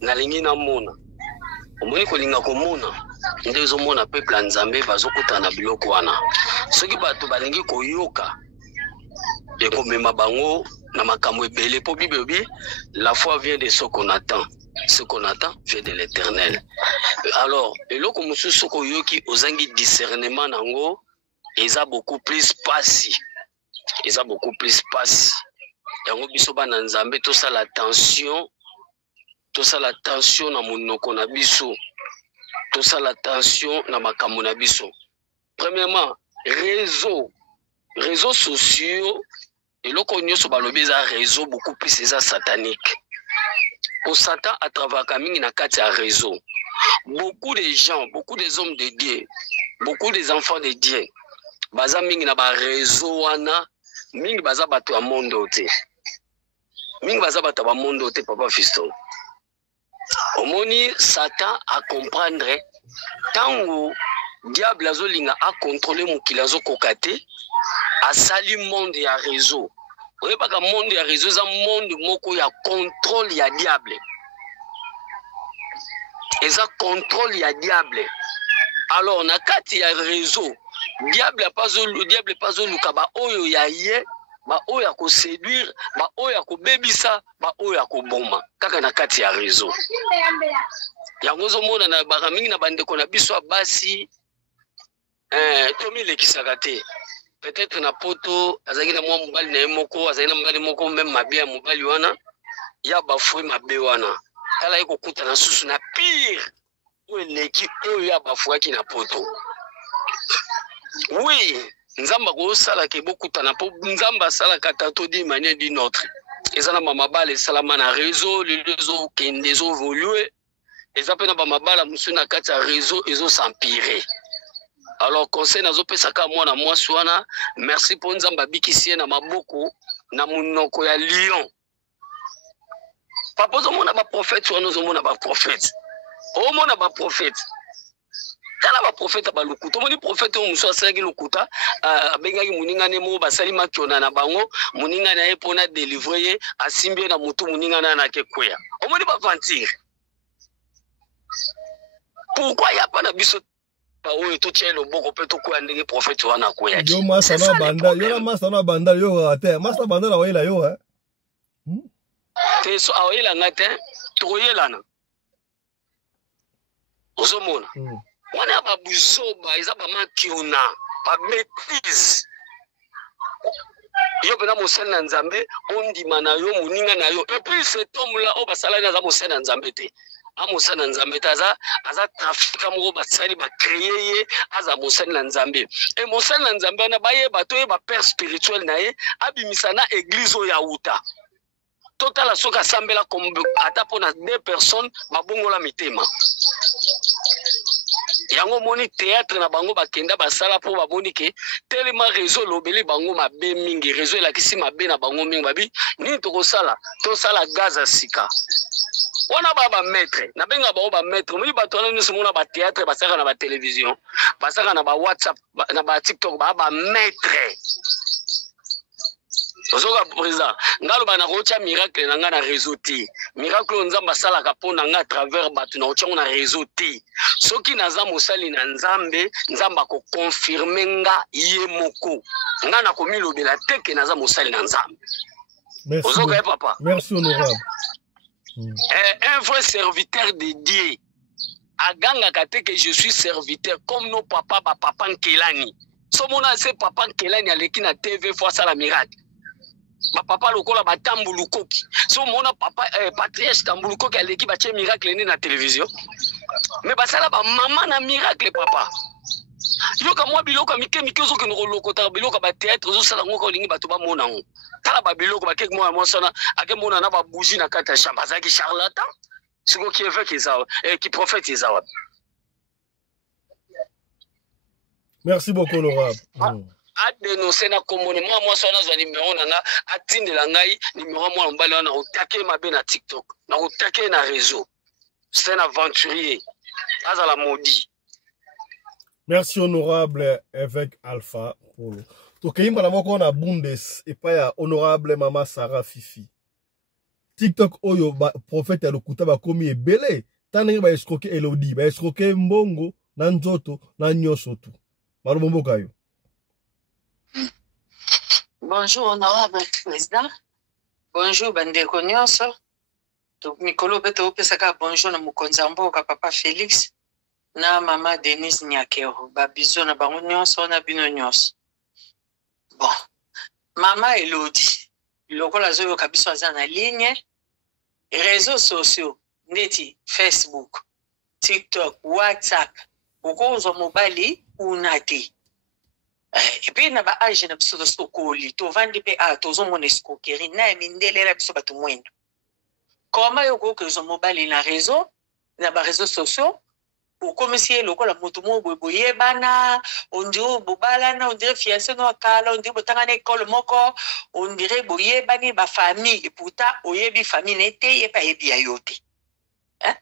na lingi na mona. Omoni kolinga komona nde ezomona peuple ya Nzambe bazokutana biloko wana. Soki batu balingi koyoka ekomema bango na makambo ebele po Bibelobi, la foi vient de ce qu'on attend. Ce qu'on attend vient de l'Éternel. Alors, eloko mususu koyoki ozangi discernement nango eza beaucoup plus passi. Eza beaucoup plus passi. Yango biso bana Nzambe to sala attention na monoko na biso. To sala attention na makambo na biso. Premièrement, réseaux sociaux eloko nyoso balobi eza réseau beaucoup plus eza satanique. Au Satan à travers Kaming na kati ya réseau. Beaucoup de gens, beaucoup des hommes de Dieu, beaucoup des enfants de Dieu, baza mingi na ba réseau wana, mingi baza bato ya mondo te. Mingi baza bato ya mondo te papa fiston. Omoni Satan à comprendre tango diable azolinga a contrôler mokili azokokate asali monde ya réseau. Oye baka monde ya réseau za monde moko ya contrôle ya diable. Eza contrôle ya diable. Alors na kati ya réseau diable pas luka ba oyo ya ye, ba oyo ya ko séduire, ba oyo ya ko bebisa, ba oyo ya ko bomba kaka na kati ya réseau. Yango zo mona na baka mingi na bandeko na biso basi tomi lekisaka te. Peut-être na poto azaki na mwa mobali na moko azaki na mobali moko même mabia mobali wana ya bafui mabe wana kala iko kuta na susu na pire oyo leki oyo ya bafuaki na poto. Oui, Nzamba ko sala ke bokuta na po Nzamba sala katato di manière d'une autre. Ezana mabala salama na réseau les réseaux kendezo évoluer ezapena ba mabala musuna kati ya réseau ezo s'empirer. Alors conseil nazo pesa ka mwana mwasi wana merci pour Nzamba bikisie na maboko na munoko ya lion. Papa zo mona ba prophète wana zo mona ba prophète. O mona ba prophète. Kala ba prophète ba lukuta moni prophète o muso asaki lukuta abengaki muninga ne mo basali makiona na bango muninga na epona délivrer asimbie na mutu muninga na ke kwea. O moni ba mentir. Pourquoi y a pas na biso oyo to tielo boko pe to ko ndenge prophète wana ko ya yo masa na banda yo na masa na banda yo ate masa banda la wela yo te so awela ngate to yelana ozomona wana ba buzoba eza ba makiona ba bêtise yo pena mosali na nzambe ondima na yo moninga na yo et puis cet homme là o basala na za mosali na nzambe te a mosali na nzambe te aza trafika moko basali ba créer ye aza mosali na nzambe et mosali na nzambe na bayeba to ye ba père spirituel na ye abimisa na église o ya uta total soka sambela comme ata pona 2 personnes babongola mitema yango moni théâtre na bango bakenda basala po baboni ke tellement réseau lobeli bango mabe mingi réseau la kisi mabe na bango mingi babi ni to sala gaz sika wana baba maître na benga ba maître moni batona ni simona ba théâtre basaka na ba télévision basaka na ba WhatsApp na ba TikTok ba maître Ozoka président ngalo bana kocha miracle na nga na réseau ti miracle nzamba sala kapona nga à travers batu na ocha na réseau ti soki naza mosali na nzambe nzamba ko confirmer nga ye moko nga na komi lobela teke naza mosali na nzambe. Merci. Ozoka papa. Merci honorable. Un vrai serviteur de Dieu aganga kate que je suis serviteur comme nos papa ba papa Nkelani. Somona se papa Nkelani aleki na TV fois ça la miracle. Ba papa lokola ba tambulukoki so mona papa patriarche tambulukoki aleki ba tie miracle ni na télévision mais basala ba mama na miracle papa yoka mwa biloko mike zo ke no lokota biloko ba théâtre zo sala ngoko lingi bato ba mona ngo kala ba biloko ba kek mwa sana ake mona na ba bougie na kata chamba zaki charlatan siko qui fait que ça qui prophète ça. Merci beaucoup honorable. A dénoncer na komone moi sona za numéro nanga atindela ngai numéro moi mbala na otake mabe na TikTok na otake na réseau c'est un aventurier à la maudit. Merci honorable évêque Alpha Polo to keimba na moko na bundes et pas ya honorable mama Sarah Fifi TikTok oyo ba prophète ya lokuta ba komi ebele tanenge ba escroquer Elodie ba escroquer mbongo na nzoto na nyoso tu malobombo kayo. Bonjour, honorable président. Bonjour, bandeko nyonso. Donc, Mikolo Beto Pesaka, bonjour, na Mukonzambo, papa Félix, na maman Denise Nyakero. Babizo na bango nyonso, na bino nyonso. Bon, maman Elodie, lokola zoyo kabiso aza na ligne, réseaux sociaux, neti, Facebook, TikTok, WhatsApp, uko mobali, unati. Et puis na ba age na biso sokoli to vandi pe to zo monesco keri na mindele la biso batu mwendo comment yoko que zo mobile na réseau na ba réseaux sociaux ou comme si lokola mutu mo boye bana on dirait bobala na on dirait fiancé no akala on dirait botanga na école moko on dirait boye bani ba famille et pourtant oyebi famille nete e pa yebi ayote hein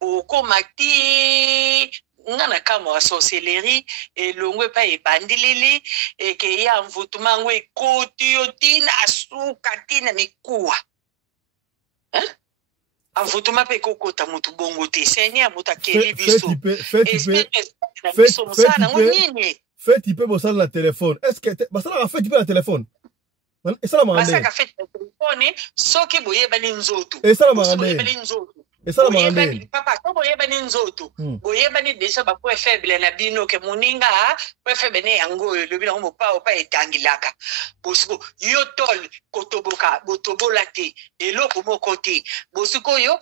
ou comme ti ngana kama sorcellerie et longwe pa e bandilili et que ya mvutuma ngwe koti yotina asuka tina mikuwa hein mvutuma pe kokota mutu bongo te senya muta keli biso fait type bosala na téléphone est-ce que basala fait type na téléphone esala mangande basala fait téléphone soki boye bani nzoto esala mangande et ça la papa ko boyeba ni nzoto boyeba ni déjà ba point faible na bino ke muninga point faible ne yango le bino mo pa etangilaka bosiko yo tol kotoboka botobola te eloko moko te bosiko yo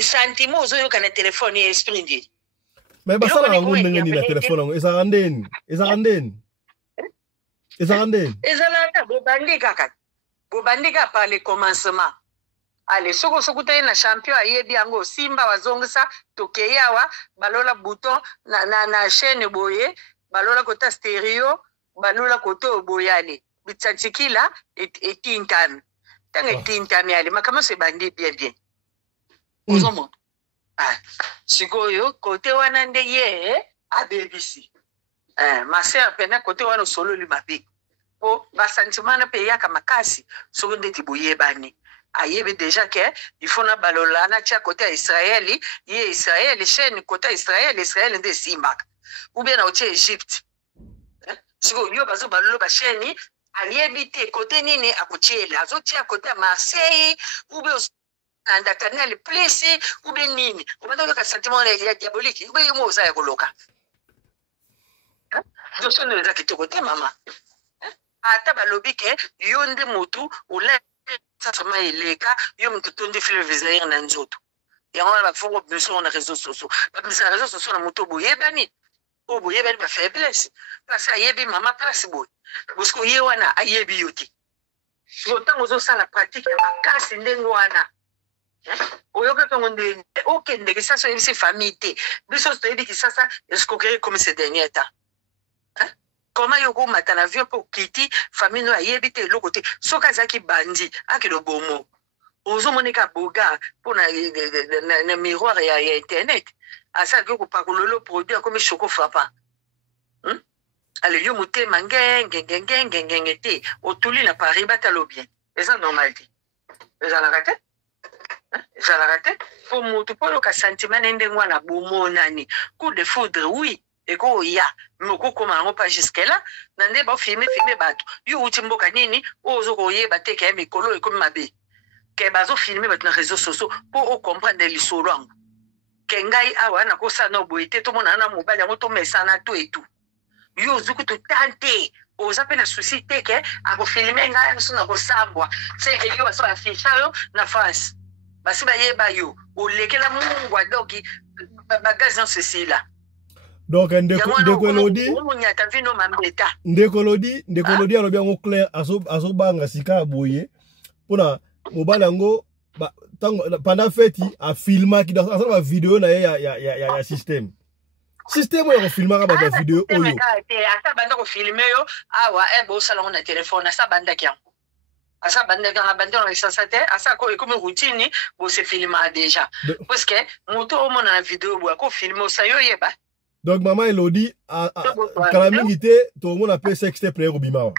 sentiment ozo yo kana téléphone esprit ndi mais basala yango ndenge ni na téléphone yango ezarandeni ezalaka bobandika par le commencement. Allez, soko taye na champion ayebi yango Simba wazongisa tokeyawa balola bouton na chaîne boye balola kota stereo balola koto boyale bitsatikila etintami tanga etintami ale makama se bandi bien ozomo sikoyo kote wana nde ye abebisi ma sœur pena kote wana solo limabe po ba sentiment pe yaka makasi soko ndeti boyebani ayebe déjà que il faut na balola na tia côté Israël ye Israël chaîne côté Israël nde simbaka ou bien na otie Egypte siko yo bazo balola ba chaîne ayebite côté nini akutiela azo tia côté Marseille ou bien Canal blessé ou bien nini. Ou bien un sentiment diabolique. Ou bien moi ça ekoloka. Donc ça ne les a quitté côté maman. Ata balobi ke yonde motu ula ça sama eleka yo mtutondi file vizaire na nzoto. Yango ba fongo biso na réseaux sociaux. Ba bisa réseaux sociaux na moto boyebani. O boyebani ba faiblesse. Parce que yebi mama place boy. Parce que yewana ayebi yoti. Longtemps aux ça la pratique ya makasi ndengo wana. Oyoka tongonde okende que ça c'est famille té. Biso to yebi ki sasa escroquerie comme ces derniers temps. Comment yoko matana vieux pour kiti famille no ayebi te lo côté soka zaki bandi akilo bomo. Ozo monika boga pour na miroir ya internet. Asa que ko pakololo produit comme choco frappant. Allez, yo mouté mangengengengengengengete otuli na Paris batalo bien. C'est normal. Les a la raté. Ça la raté. Pour mutu polo ka sentiment ndengwa na bomo nani. Coup de foudre oui. Et ko ya moko koma ngo pas jusque là nande ba filmer bato. Yo uti mboka nini ozo ko ye bateke mikolo e comme mabe. Ke bazo filmer bato na réseaux sociaux pour comprendre lisolo ango. Ke ngai awa na ko sa no boité to mona na mobali ngo to mesana to et tout. Yo zuku to tante oza pe na souci te ke ako filmer ngai so na ko sambwa c'est que yo so afficha yo na face basi ba ye ba yo o lekela mungwa doki bagage dans ceci là donc ndekolodi alobi yango clair azobanga sika boye pona mobali yango pendant fête a filmaki asala ba vidéo na ye ya système oyo filmaka ba vidéo oyo asa banda ko filmer yo awa bo sala na téléphone asa banda kya asa banda ka banda na sensate asa ko comme routine bo se filma déjà parce que moto o mona na vidéo bo ko filmer ça yo yeba. Donc maman Elodie kala mingi te to mona pe sexte player obimawa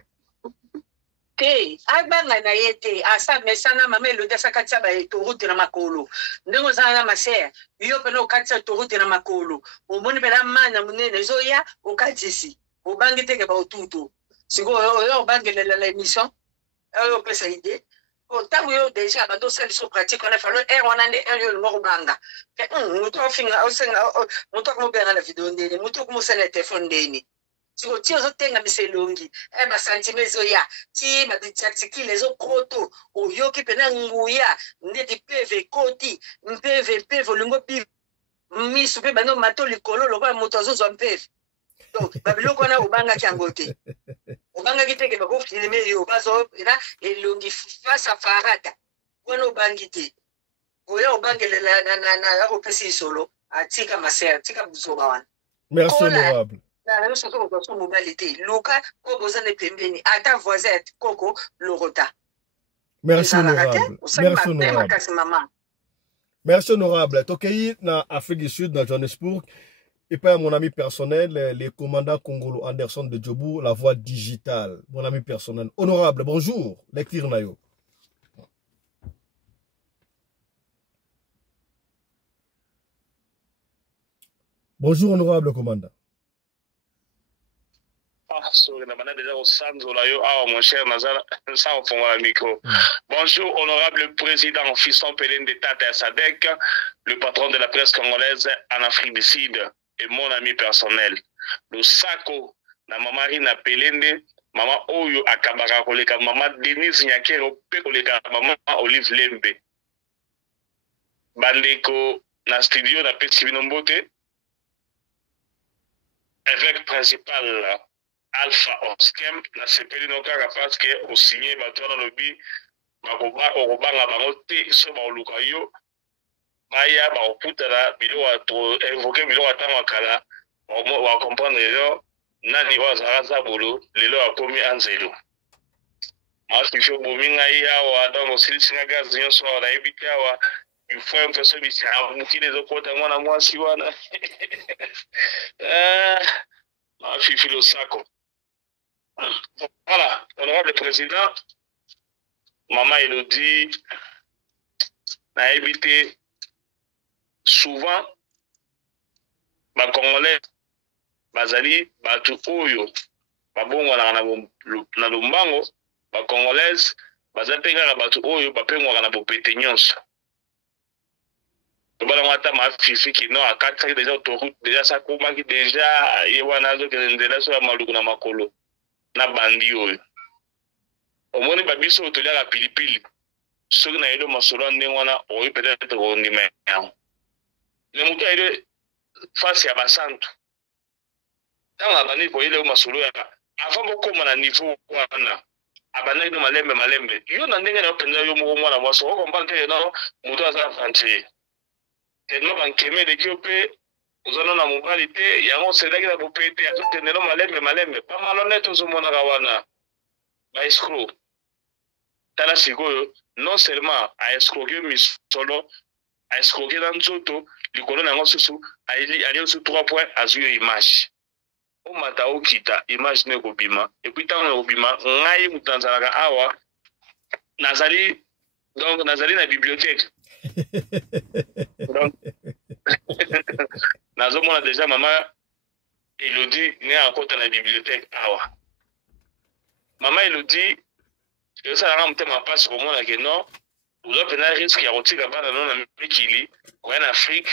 te abanga na yete asa mesana mama Elodie asa katsa ba to route na makolo ndengo zana masere yo pe no katsa to route na makolo o moni pe na mana munene zoya o katisi o bangi te ke ba otuto siko yo bangi la émission yo pe sa idée o tango yo déjà ba do sel so pratique on a fallu on a yo le moro banga muto finga o senga muto ko be na la vidéo ndeni muto ko mo sele téléphone ndeni siko ti ozo tenga miselongi ba santimezo ya ti ba ditactiki les okroto o yo ki pena nguya ndeti pv koti mpv lingo pi mi supe bano mato likolo lokwa muto ozo zo mpv donc babiloko na obanga kiangote obanga kiteke bako filmer yo bazo ina elongi face à farata wono bangite oya obangele na ko pesi solo atika maser tika buzoba wana. Merci honorable. La chose que son modalité Luka ko bozane pembeni ata voisin koko lorota. Merci honorable. Merci honorable. Merci honorable. Tokei na Afrique du Sud, dans Johannesburg. Et puis mon ami personnel, le commandant Congolo Anderson de Djobou, la voix digitale. Mon ami personnel. Honorable, bonjour. Lecture Nayo. Bonjour, honorable commandant. Bonjour, honorable président Fiston Pelin de Tata Sadek, le patron de la presse congolaise en Afrique du Sud et mon ami personnel. Le Sako, na maman Rina Pelende, maman Oyo Akabara Koleka, maman Denise Nyakero, Pekoleka, maman Olive Lembe. Bandeko, na studio, na Petit Binombote, évêque principal Alpha Oskem, na sepeli nokaka parce que au signé bato na lobi bakoba okobanga bango te so baoluka yo baya bakoputana biloko to évoquer biloko atango kala wa comprendre yo nani wazala zabolo lelo akomi anzelo asifio bomi ngai awa donc osilisinga gaz nyonso na ebite awa il faut un peu se bicha mukile zokota mwana mwasi wana Fifi le Sako. Voilà, honorable président, maman Elodie a évité souvent les Congolais, bazali, batu oyo, babongo na lumbango, ba Congolaise, bazapeka na batu oyo, bapengo na bopete nyonso. Tobala ngata ma fifi qui non à 4 déjà autoroute déjà ça koma qui déjà et wana zo que ndela so ya maluku na makolo na bandi oyo. Omoni babiso to lia pilipili. Soki na yedo masolo ndenge wana oyi peut-être ko ndima yango. Le mutu aide face ya basantu. Tanga bani ko ile masolo ya avant bokoma na niveau wana. Abana ino malembe. Yo na ndenge na openda yo mo mwana mwaso ko kompante no mutu aza fanti. Tellement bankeme de kiope uzana na mobali te yango sedaki na bopete azotendelo malembe pa malhonnête ozomona kawana ba escroc tala sikoyo non seulement a escroquer misolo a escroquer na nzoto likolo na ngo susu ali sur 3 points azuyo image o mata okita image ne ko bima et puis tant ko bima ngai mutanzalaka awa nazali na bibliothèque. Donc, nazomona déjà maman Elodie n'est encore dans la bibliothèque awa. Maman Elodie, ça la ramte ma passe pour moi que non, vous avez un risque à retirer la bande dans le Mikili, ou en Afrique,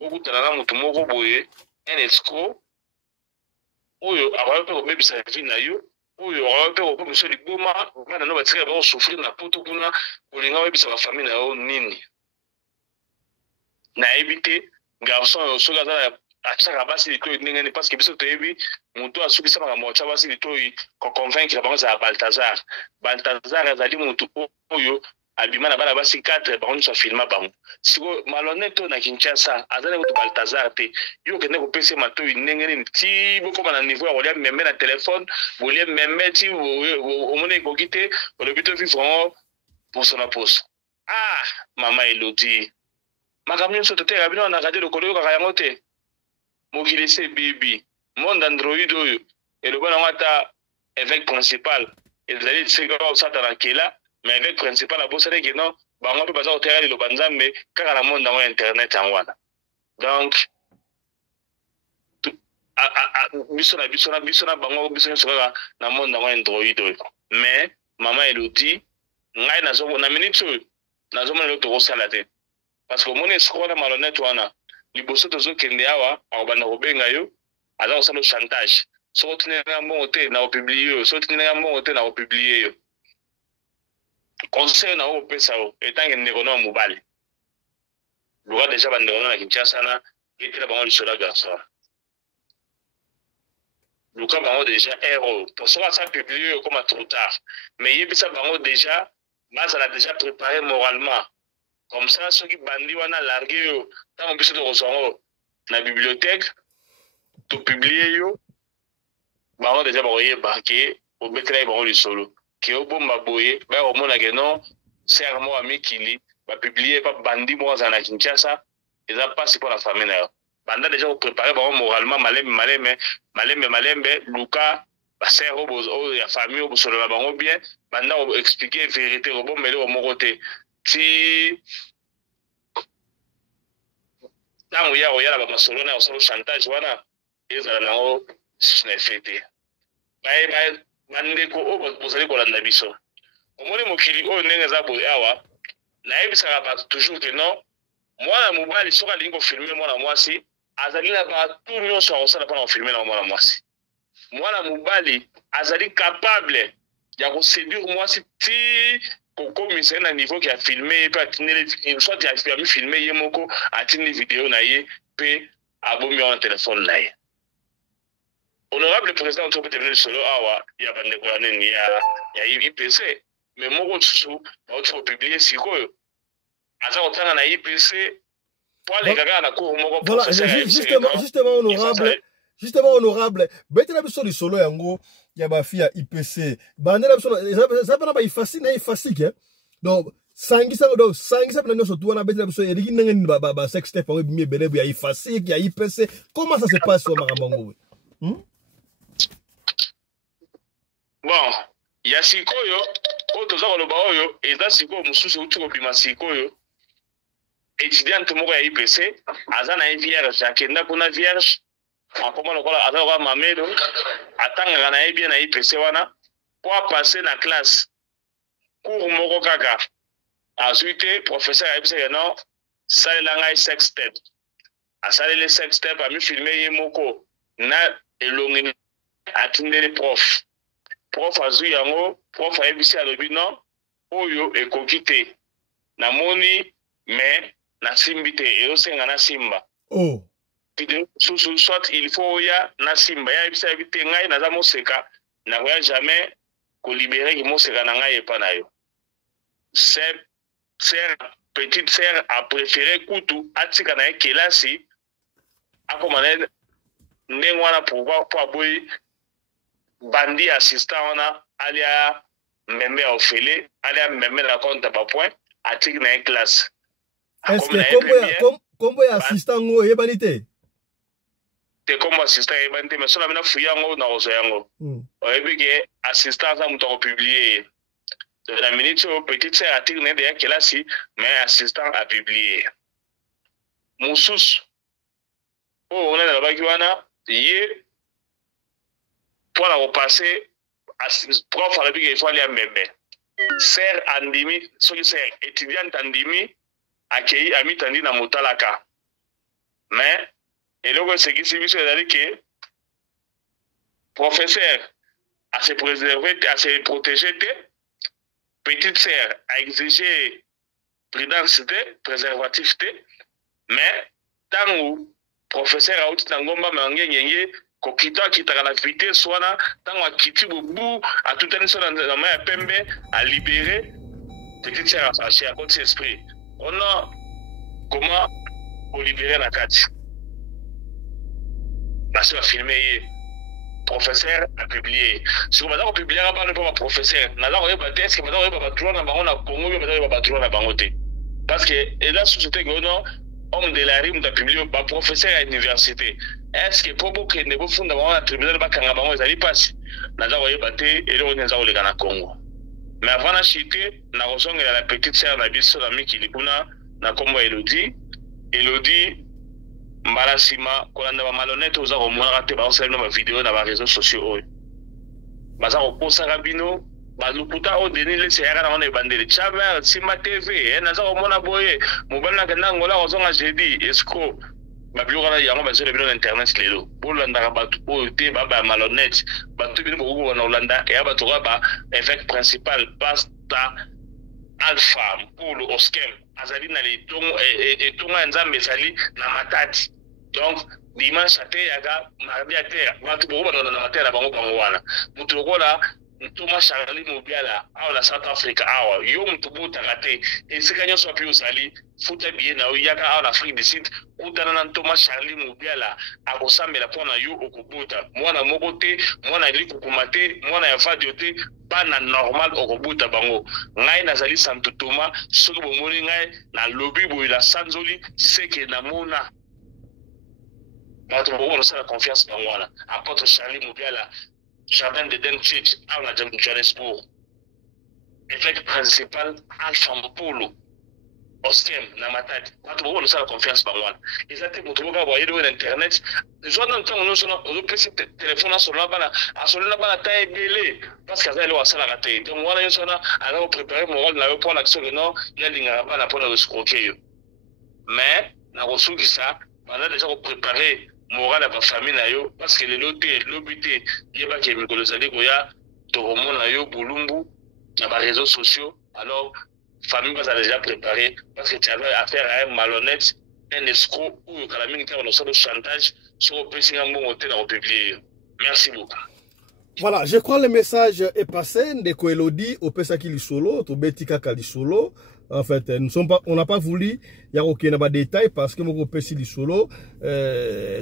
beaucoup de la mutu moko boye, un escroc, oyo awa pe ko bebi sa vie na yo, oyo awa pe ko monsieur Ligoma, bana no batira ba souffrir na poto kuna, olinga webisa ba famille na yo nini. Na éviter garçon soka za achaka basi litoyi ndenge parce que biso toyebi mutu asukisa makambo cha basi litoyi ko convaincre bango za Balthazar azali mutu oyo abima na bana basi 4 bango so filma bango siko malhonnête na Kinshasa azali mutu Balthazar te yo kende ko pese matoyi ndenge ni ti boko na niveau ya olia meme na téléphone olia meme ti o mone ko kite o le bito vivre pour son apos mama Elodie makamyo so te abino na radio lokolo ka yango te mokili se baby monde android oyo elobana ngata évêque principal ezali tseka o satana kela mais évêque principal abosale ke non bango pe baza otera le banzambe kaka na monde na internet en wana donc biso na bango biso soka na monde na android oyo mais mama Elodie ngai nazo na minute oyo nazo mona to kosala te parce que mon escroc na malhonnête wana liboso tozo kende awa abana kobenga yo aza kosala chantage so tinenga mbongo te na publier yo so tinenga mbongo te na publier yo conseil na o pesa o etange ndeko na mobali luka déjà bandeko na Kinshasa na etela bango lisola garçon luka bango déjà héros pour ça ça publier yo comme trop tard mais yebisa bango déjà bazala déjà préparé moralement. Comme ça, ceux qui bandit wana largué yo, tant on peut se recevoir na bibliothèque, to publier yo, bah on déjà boyé barqué, au betre ba on le solo. Qui au bomba boyé, bah au mona que non, serment ami kili, ba publier pas bandit moi en Kinshasa, et ça passe pour la famille là. Banda déjà préparé ba moralement malembe, Luka, ba ser au ya famille au solo ba bango bien, banda expliquer vérité au bon mais au mon côté. Si tangu ya oyala ba masolo na osolo chantage wana ezala nango sina fete bai bandeko o bozali kolanda biso omoni mokili oyo ndenge za boye awa nayebisaka bato toujours que non mwana mobali soki alingi kofilme mwana mwasi azali na bato nyonso akosala mpona kofilme na mwana mwasi mwana mobali azali capable ya koséduire mwasi ti kokomisa na niveau qui a filmé pe atindele soit ya filmé ye moko atindi vidéo na ye pe abomi en téléphone na ye. Honorable président de l'État solo awa ya bandeko ya nini ya IPC mais moko tsusu ba otso publier sikoyo aza otanga na IPC pour les gars na ko moko professeur justement honorable betela biso li solo yango ya ba fia IPC bandela biso ça pas ba ifasike hein donc sangisa na nyoso tuwana betela biso eliki nangeni ba sex step ngo bimie belebu ya ifasike ya IPC comment ça se passe au makambo bon ya sikoyo o toza koloba oyo eza sikoyo mususu uti kobima sikoyo étudiante moko ya IPC aza na vierge akenda kuna vierge akoma lokola aza kwa mamelo atanga na ye bien na IPC wana pour passer na classe cours moko kaka ensuite professeur a IPC non salela ngai sex step asalele sex step ami filmé ye moko na elongi atindeli prof azu yango prof ayebisi alobi non oyo ekoki te namoni me nasimbi te ezosenga nasimba soit il faut ya nasimba ya yebisa yebi te ngai naza moseka nakoya jamais kolibere ki moseka na ngai epa na yo petite sœur a préféré kutu atika na ye kelasi akomana ndenge wana po aboyi bandi assistant wana alia membe ya ofele alia membe na compte bapoint atiki na ye classe. Est-ce que kombo ya assistant ngo yebani te? Te kombo assistant yebani te, mais sola mina fuya ngo na ozo yango. Oyebi ke assistant sa muto publier. De la minute où petite sœur atiki na ye kelasi, mais assistant a publié. Musus on a la wana ye pour la repasser prof à la il faut aller à Mbembe. Sœur Andimi, sœur étudiante Andimi, accueilli ami tandi na Motalaka. Mais, et là, ce qui s'est vu, c'est que professeur a se préserver, a se protéger, petite sœur a exigé prudence, préservatif, mais tant où professeur a outi tangomba mangenge kokita kitaka na vitesse wana tango akiti bubu atutani sona na ma pembe a libérer petite sœur a fâché à côté esprit on a comment on libérer la kati parce que filmé professeur a publié sur madame on publiera pas le professeur na la ba est-ce que madame ba droit na bango na Congo ba ba droit na bango te parce que et la société que non homme de la rime de publié par professeur à l'université. Est-ce que pour que ne vous fondez dans le tribunal de Kangabamo, ils allaient passer? N'a pas voyé battre et le on est au Congo. Mais avant la chité, n'a raison que la petite sœur n'a bis son ami qui est na Congo Elodie, Mbalasima, quand on a malhonnête aux armes, on a raté par ma vidéo dans les réseaux sociaux. Baza au poste Rabino. Balukuta o denile seyaka na wana ebandeli Chama Simba TV naza komona boye mobali na kenda ngola ozonga jeudi esco babiloko na yango bazole bino na internet lelo bolandaka bato oyo te baba malhonnête bato bino boko na Olanda ya bato ba évêque principal pasta Alpha Mpulu Oskem azali na etonga nzambe ezali na Matadi donc dimanche ate yaga mardi ate bato boko na matera bango wana mutu lokola Thomas Charlie Mobiala à la South Africa awa yo mtubu takate esikanya so pio sali futa bien na yaka à l'Afrique du Sud utana na Thomas Charlie Mobiala akosambela pona yo okubuta mwana mokote mwana ili kukumate mwana ya fadio te bana normal okubuta bango ngai nazali santutuma soko bomoni ngai na lobby boila sanzoli seke na mona bato bo na confiance bango wana apôtre Charlie Mobiala Jardin de Church à la Johannesburg. Évêque principal Alpha Mpulu Oskem na Matadi. Bato bo na confiance ba wana. Ezate mutu boka boye do internet. Zo na ntango no sona o pesi téléphone sur la bana, asolena bana taille belé parce que ça le wasala raté. Donc wana yo sona alors préparer moral na yo pour l'action non, ya linga bana pour le escroquer. Mais na kosuki ça, bana déjà préparer moral à ma famille na yo parce que le lobité yeba ke mikolo zali koya to komona yo bulumbu na ba réseaux sociaux alors famille va déjà préparé parce que tu as affaire à un malhonnête un escroc ou kala mingi ta no solo chantage sur pressing ngo te na publier. Merci beaucoup. Voilà, je crois le message est passé. Ndeko Elodie, au Pesaki li solo, to Betika Kali solo. En fait, on n'a pas voulu y a aucun détail parce que mon Pessi li solo,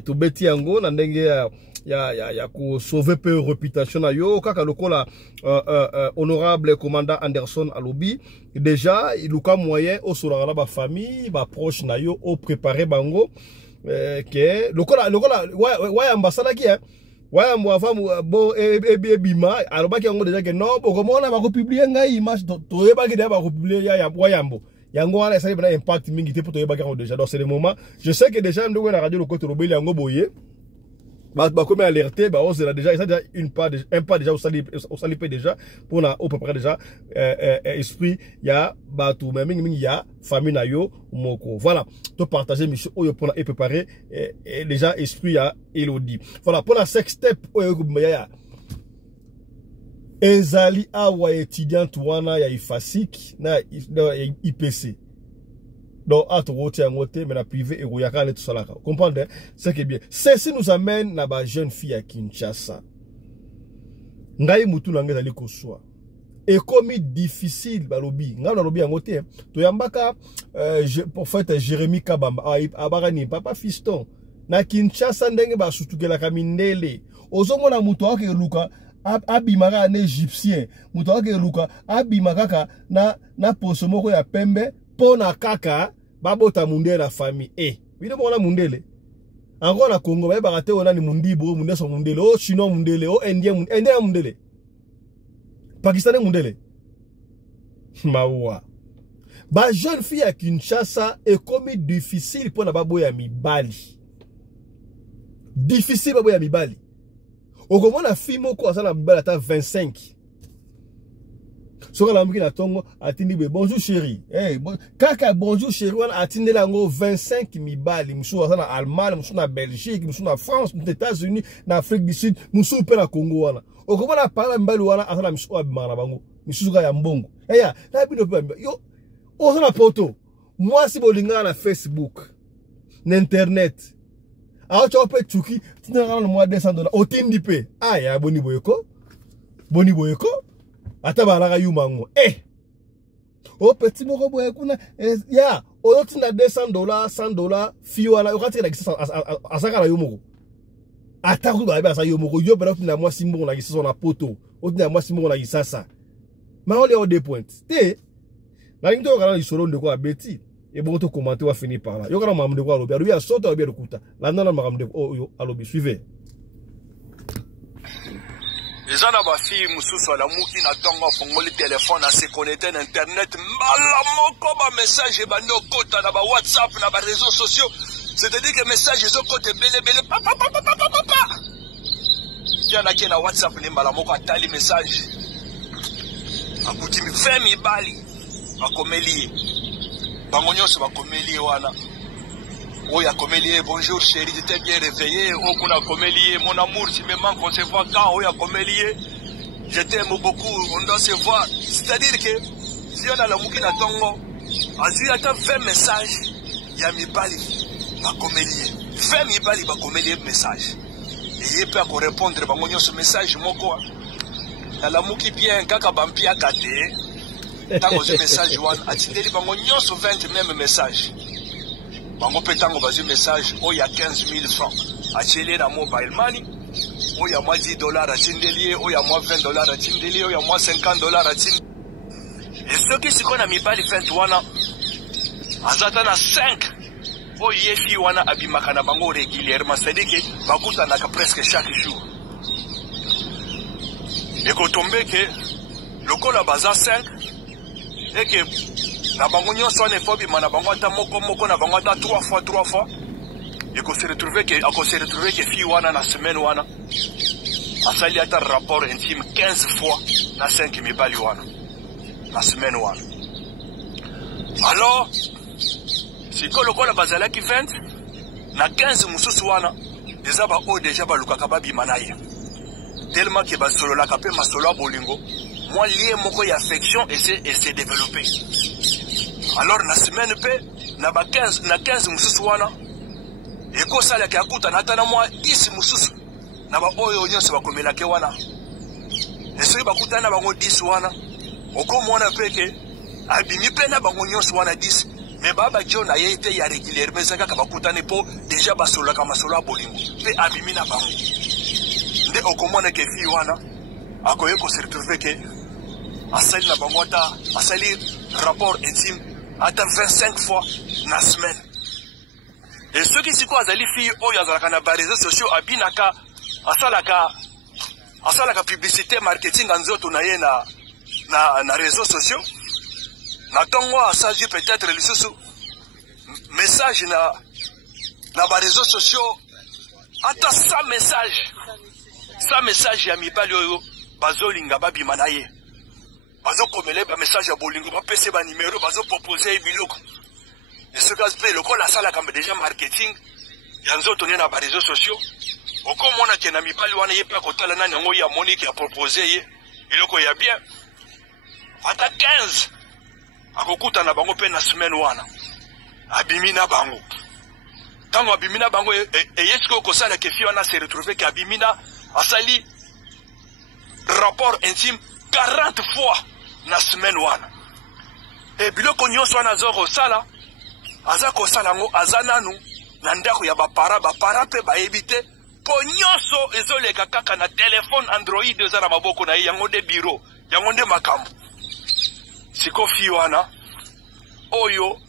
to Beti Ango, n'andenge ya ko sauver peu réputation na yo, kaka lokola honorable commandant Anderson Alobi. Déjà, il y a moyen au solara ba famille, ba proche na yo, au préparer bango, que lokola, ouais ambassade qui hein. Ouais, moi, bon, bima, alors, bah, qui ont déjà que non, bon, comment on va republier une image, tu es pas qui va republier, ya Wayambo. Yango, ça a un impact, mingi, pour te déjà. Donc, c'est le moment. Je sais que déjà, nous, on a radio, le côté rebelle, yango, boye. Comme alerté, on a déjà un pas déjà au salipé déjà pour au préparer déjà esprit il y a batou même il y a famille na yo moko. Voilà, to partager monsieur oyo pour et préparer et déjà esprit ya Elodie. Voilà pour la sextape oyo ya ezali awa étudiante wana ya ifasik na IPC. Donc, à mais la privé et tout ça. Comprenez? C'est que bien. Ceci nous amène à la jeune fille à Kinshasa. Ngai mutu na ngezali koswa. Et comme difficile, balobi. Nga na lobi angote. To yambaka, prophète Jérémie Kabamba. Abarani, papa fiston. Na Kinshasa ndenge ba sutukela kamindele. Ozomona mutu wake luka. Abimaka na égyptien. Mutu wake luka. Abimaka na posomoko ya pembe. Pona kaka babota mundele la famille bino mona mundele encore na Congo ba barate ona ni mundibo munde so mundele o chino mundele o indien mundele pakistanais mundele mawa ba jeune fille à Kinshasa est comme difficile pour na baboya mibali difficile baboya mibali okomona fille moko asala mibali ata 25. Soka la mukina tongo atindi be bonjour chérie. Kaka bonjour chérie wana atindi la ngo 25 mibali musu na Allemagne, musu na Belgique, musu na France, musu na États-Unis, na Afrique du Sud, musu pe na Congo wana. Okomona parla mibali wana asala musu abimana bango. Musu ka ya mbongo. Eya, na bino pe yo osana poto. Moi si bolinga na Facebook, na internet. Aho chope chuki, tina na mo $200. Otindi pe. Aya boni boyeko. Boni boyeko. Atabaraka yumango o petit moko boye kuna ya o tina $200 $100 fiwana ukati na kisa asaka la yomoko ataku ba ba sa yomoko yo bela tina moi simbo na kisa na poto o tina moi simbo na kisa ma ole o 2 points te na nto kana isolo ndeko abeti e bon to commenter wa finir par là yo kana mamde ko alobi alubi asota obi rukuta la nana makamde o alobi suivez. Les gens n'ont fille mususu la muki na tongo fongoli téléphone à se connecter na internet malamoko ba message ba no kota na ba WhatsApp na ba réseaux sociaux c'est-à-dire que message zo kote belé papa yana ki na WhatsApp ni malamoko atali message akuti mi femi bali bakomeli bango nyonso bakomeli wana Oya Komélié, bonjour chérie, j'étais bien réveillé. Okuna Komélié, mon amour, tu me manques, on se voit quand. Oya Komélié, je t'aime beaucoup, on doit se voir. C'est-à-dire que, si on a la moukina tongo, si on a fait message, il y a mi bali, ba Komélié. Fait mi bali, ba Komélié message. Et il peut répondre, ba monyo ce message, moko. Na la mouki bien, kaka bampia kate. Tango ce message, wan, atindeli ba monyo ce 20 même message. Bango petango bazu message o ya 15 000 francs achele na mobile money o ya mwa $10 achindelier o ya mwa $20 achindelier o ya mwa $50 achindelier et ceux qui se connaissent mibali 20 wana azata na 5 o yefi wana abimaka na bango régulièrement c'est-à-dire que bakuta na presque chaque jour et ko tombe que lokola baza 5 et que na bango nyonso wana efobi mana bango ata moko na bango ata 3 fois et qu'on se retrouve que fille wana na semaine wana asali ata rapport intime 15 fois na 5 mibali wana na semaine wana alors si lokola bazalaki 20 na 15 mususu wana eza ba o déjà balukaka babima na ye tellement que basololaka mpe masolo ya bolingo moi lié moko ya affection et c'est développé. Alors na semaine pe na ba 15 mususu wana eko sala ka kuta na tana moi 10 mususu na ba oyo nyonso bakomela ke wana eso ba kuta na bango 10 wana oko mona peke abimi pe na bango nyonso wana 10 mais baba John ayete ya régulièrement mais saka ba kuta ne po déjà basola ka masolo a bolingo pe abimi na bango nde oko mona ke fi wana akoye ko se retrouver ke asali na bango ta asali rapport intime à 25 fois na semaine. Et ceux qui s'y croient à les filles, oh, y'a des réseaux sociaux, abinaka, asalaka publicité, marketing, anzoto na ye na réseaux sociaux. Na tongo asagi peut-être les sous message na réseaux sociaux, ata sa message ya mibali oyo bazolinga babima na ye bazokomele ba message ya bolingo bapese ba numéro bazopropose biloko esoki ape lokola asalaka déjà marketing ya nzoto ne na ba réseaux sociaux okomona ke na mibali wana ye mpe akotala nani yango ya monique ya propose ye eloko ya bien ata 15 akokuta na bango mpe na semaine wana abimi na bango tango abimi na bango eyeski okosala ke fi wana se retrouve ke abimi na asali rapport intime 40 fois na semaine wana e biloko nyonso wana aza kosala ngo aza nanu na ndako ya bapara mpe bayebi te po nyonso ezoleka kaka na telefone Android eza na maboko na ye yango nde biro yango nde makambo siko fi wana oyo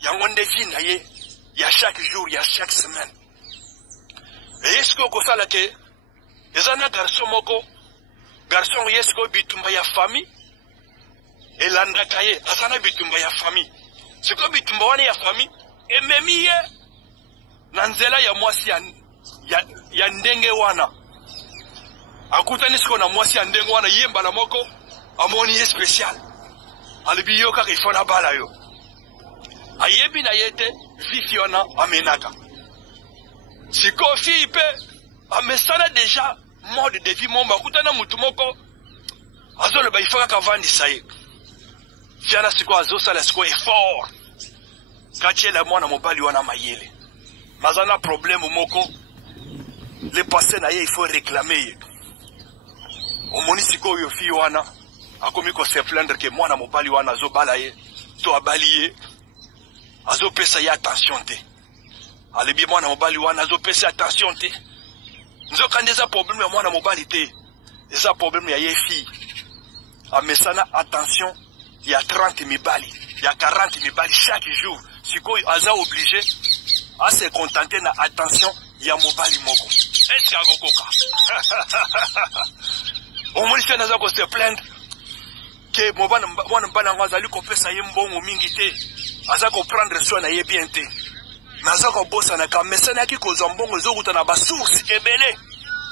yango nde vi na ye ya chaque jour ya chaque semaine eyeski okosala ke eza na garçon moko garçon yesko bitumba ya famille elandaka ye aza na bitumba ya famille siko bitumba wana ya famille ememi ye na nzela ya mwasi ya ndenge wana akutani siko na mwasi ya ndenge wana ye mbala moko amoni ye spécial alibi yo kaka ifo na bala yo ayebi na ye te vifi wana amenaka siko fi pe amesala déjà mode de vie momba kutana mutu moko azoloba ifo kaka vandisa ye fiana siko azosala siko effort katiela mwana mobali wana mayele mazana problème moko le passé na ye il faut réclamer ye omoni siko oyo fi wana akomi ko se plaindre ke mwana mobali wana azobala ye to abali ye azopesa ye attention te alebi mwana mobali wana azopesa attention te nzoka ndeza problème ya mwana mobali te eza problème ya ye fi amesana attention ya 30 mibali ya 40 mibali chaque jour sikoyo aza obligé à se contenter na attention ya mobali moko est-ce akokoka omoni fe naza ko se plaindre ke mwana mbana ngo azali kopesa ye mbongo mingi te aza ko prendre soin na ye bien te naza ko bosa na kamesana yaki kozwa mbongo ezokuta na basource ebele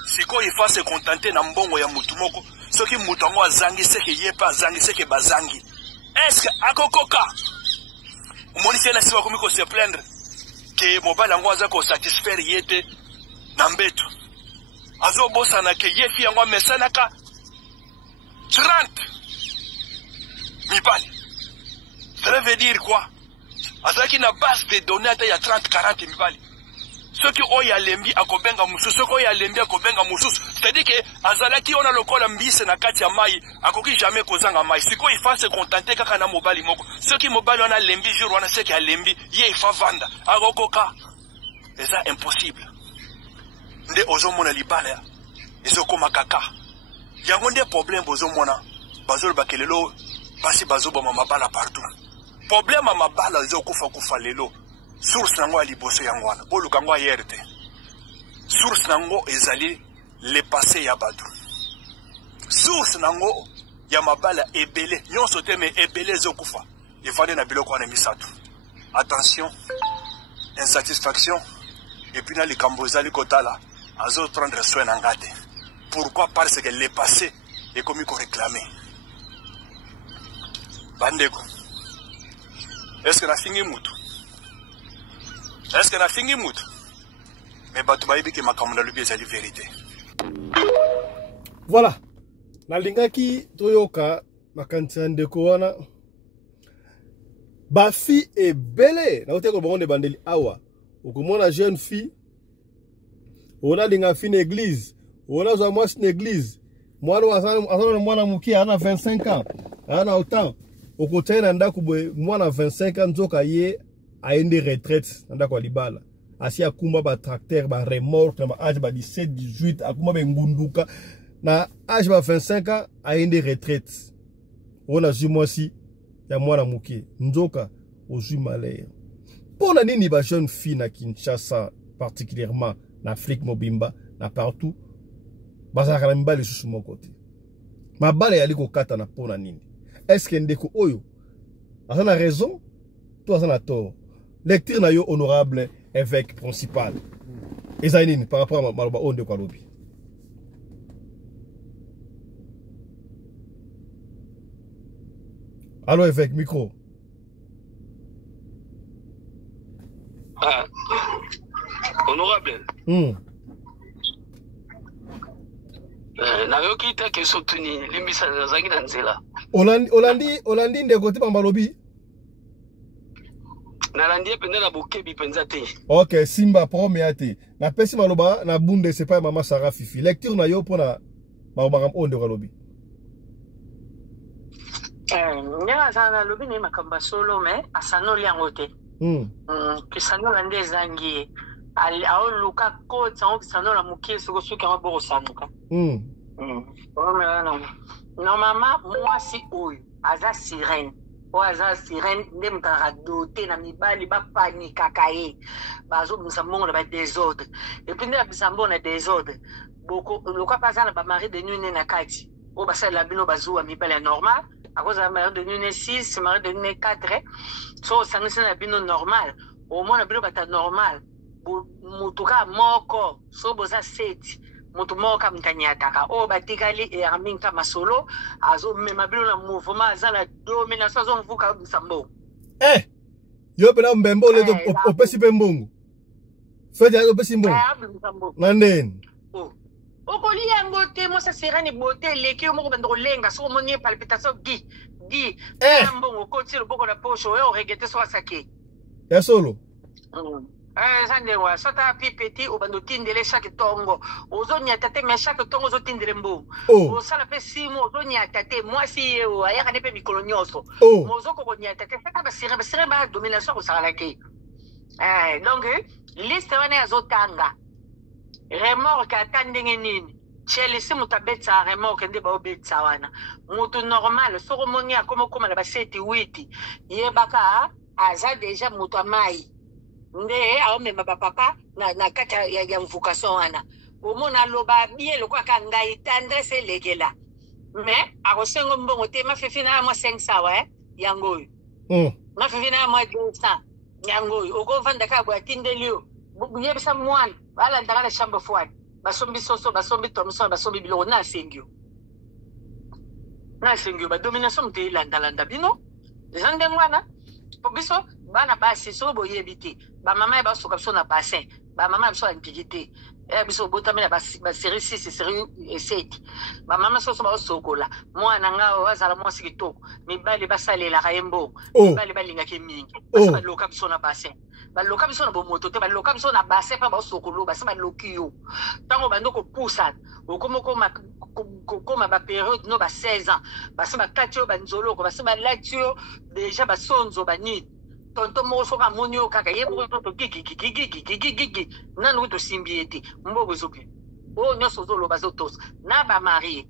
sikoyo ifa se contenter na mbongo ya mutu moko soki mutu yango azangi seke ye mpe azangi seke bazangi est-ce akokoka omoni fe na siba komi ko se plaindre ke mobali yango aza ko satisfaire ye te na mbeto azobosana ke ye fi yango amesanaka 30 mibali. Cela veut dire quoi? Azaki na base de données ata ya 30-40 mibali. Soki oya lembi akobenga mususu, soki oya lembi akobenga mususu. C'est-à-dire que azalaki ona lokola mbise na kati ya mai, akoki jamais kozanga mai. Siko ifa se contenter kaka na mobali moko. Soki mobali wana lembi jour wana seki ya lembi, ye ifa vanda. Akokoka. Eza impossible. Nde ozomona libala, ezokoma kaka. Yango nde problème bozomona. Bazolo bakelelo, basi bazoboma mabala partout. Problème à mabala ezokufa lelo. Source nango ya liboso yango wana. Boluka ngo yerte. Source nango ezali le passé ya badu. Source nango ya mabala ebele. Nyonso te me ebele ezokufa. Efande na biloko wana misatu. Attention, insatisfaction, et puis na likambo ezali kotala, azo prendre soin na ngate. Pourquoi? Parce que le passé est comme qu'on réclamait. Bandeko, est-ce que na fingi mutu? Est-ce que na fingi mutu? Mais batu bayibi ke makambo na lubi ezali vérité. Voilà. Nalingaki toyoka makanisa ndeko wana. Ba fille est belle. Na oteko bongo de bandeli awa. Okomona jeune fille. Ona linga fille église. Ona za mwasi na église. Mwana muki ana 25 ans. Ana autant. Okotena ndako mwana 25 ans nzoka ye aende retraite ndako libala. Asi akumba ba tracteur ba remorque na ba âge ba 17 18 akumba be ngunduka na âge ba 25 ans aende retraite. Ona jumwasi ya mwana muki nzoka ozui malaya. Pona nini ba jeune fille na Kinshasa particulièrement na Afrique mobimba na partout bazaka na mbali susu moko te. Mabala yali kokata na pona nini? Est-ce que ndeko oyo azana raison to azana tort? Lecture na yo honorable évêque principal. Ezainine par rapport à maloba onde kwa lobi. Allô évêque micro. Ah. Honorable. Nayoki ta ke sotuni limbisa zangi na nzela. Olandi ndeko te pambalobi. Nalandi penda na bokebi penza te. OK, Simba promet ate. Na pesi maloba na bunde c'est pas maman Sarah Fifi. Lecture na yo pona maloba onde kwa lobi. Nya sana lobi ni makamba solo me asanoli yango te. Kisanola nde zangi. Ao luka ko tsango kisanola mukie soko suki yango boko sanuka. Normalement mwasi oyo aza sirène. O aza sirène nde mutaka doté na mibali ba panika kaye. Bazo musambo na ba désordre. Et puis nde bisambo na désordre. Boko luka paza na ba mari de nuit na kati. O basa la bino bazuwa mibali normal. À cause de la mari de nuit 6, mari de nuit 4. So sangisa na bino normal. Au moins na bino bata normal. Mutuka moko so boza 7. Mutu moka mtanyataka o batikali e aminka masolo azo mema bilo na mouvement azala domination zo mvuka bisambo yo pena mbembo le opesi pembongo fedi azo opesi mbongo nandeni okoli yango te mo sa serani bote leki mo ko bando lenga so moni palpitation di mbongo koti lo boko na poche o regete so asake ya solo Zandewa, sota pipeti ou bando tindele chaque tongo. Ozo nyatate mais chaque tongo zo tindele mbo. O sala pe simo ozo nyatate moi si o aya kane pe mikolo nyoso. Mozo ko nyatate saka basire ba domination ko sala ke. Donc liste wana azo tanga. Remorque atandenge nini? Chelsea mutabetsa remorque nde ba obetsa wana. Mutu normal soko moni akoma koma na ba 7 8. Yebaka aza déjà mutu amai. Nde aomema papa na kata ya mvukason wana omona loba bien lokwa kangai tendresse legela mais akosengo mbongo te mafefina mo 500 yango mafefina mo 200 yango okovanda ka bwa tindelio yebisa mwana bala ndaka na chambre froide basombi soso basombi tomso basombi bilo na sengio ba domination mte landa bino zande mwana biso bana basi so boyebiti ba mama ba soka biso na bassin ba mama biso antigité biso botamela ba série 6 série 7 ba mama so ba sokola mwana nga wazala mwasi kitoko mibali basalela kayembo mibali balinga ke mingi basa loka biso na bassin ba loka biso na bomoto te ba loka biso na bassin pa ba sokolo basa ba lokiyo tango bando ko pousa koma ba période no ba 16 ans basa ba katio ba nzolo ko basa ba latio déjà ba sonzo ba ni tonto mo soka monyo kaka yebo to gigi nanu to simbieti mbogo zopi o nyoso zolo bazotos na ba mari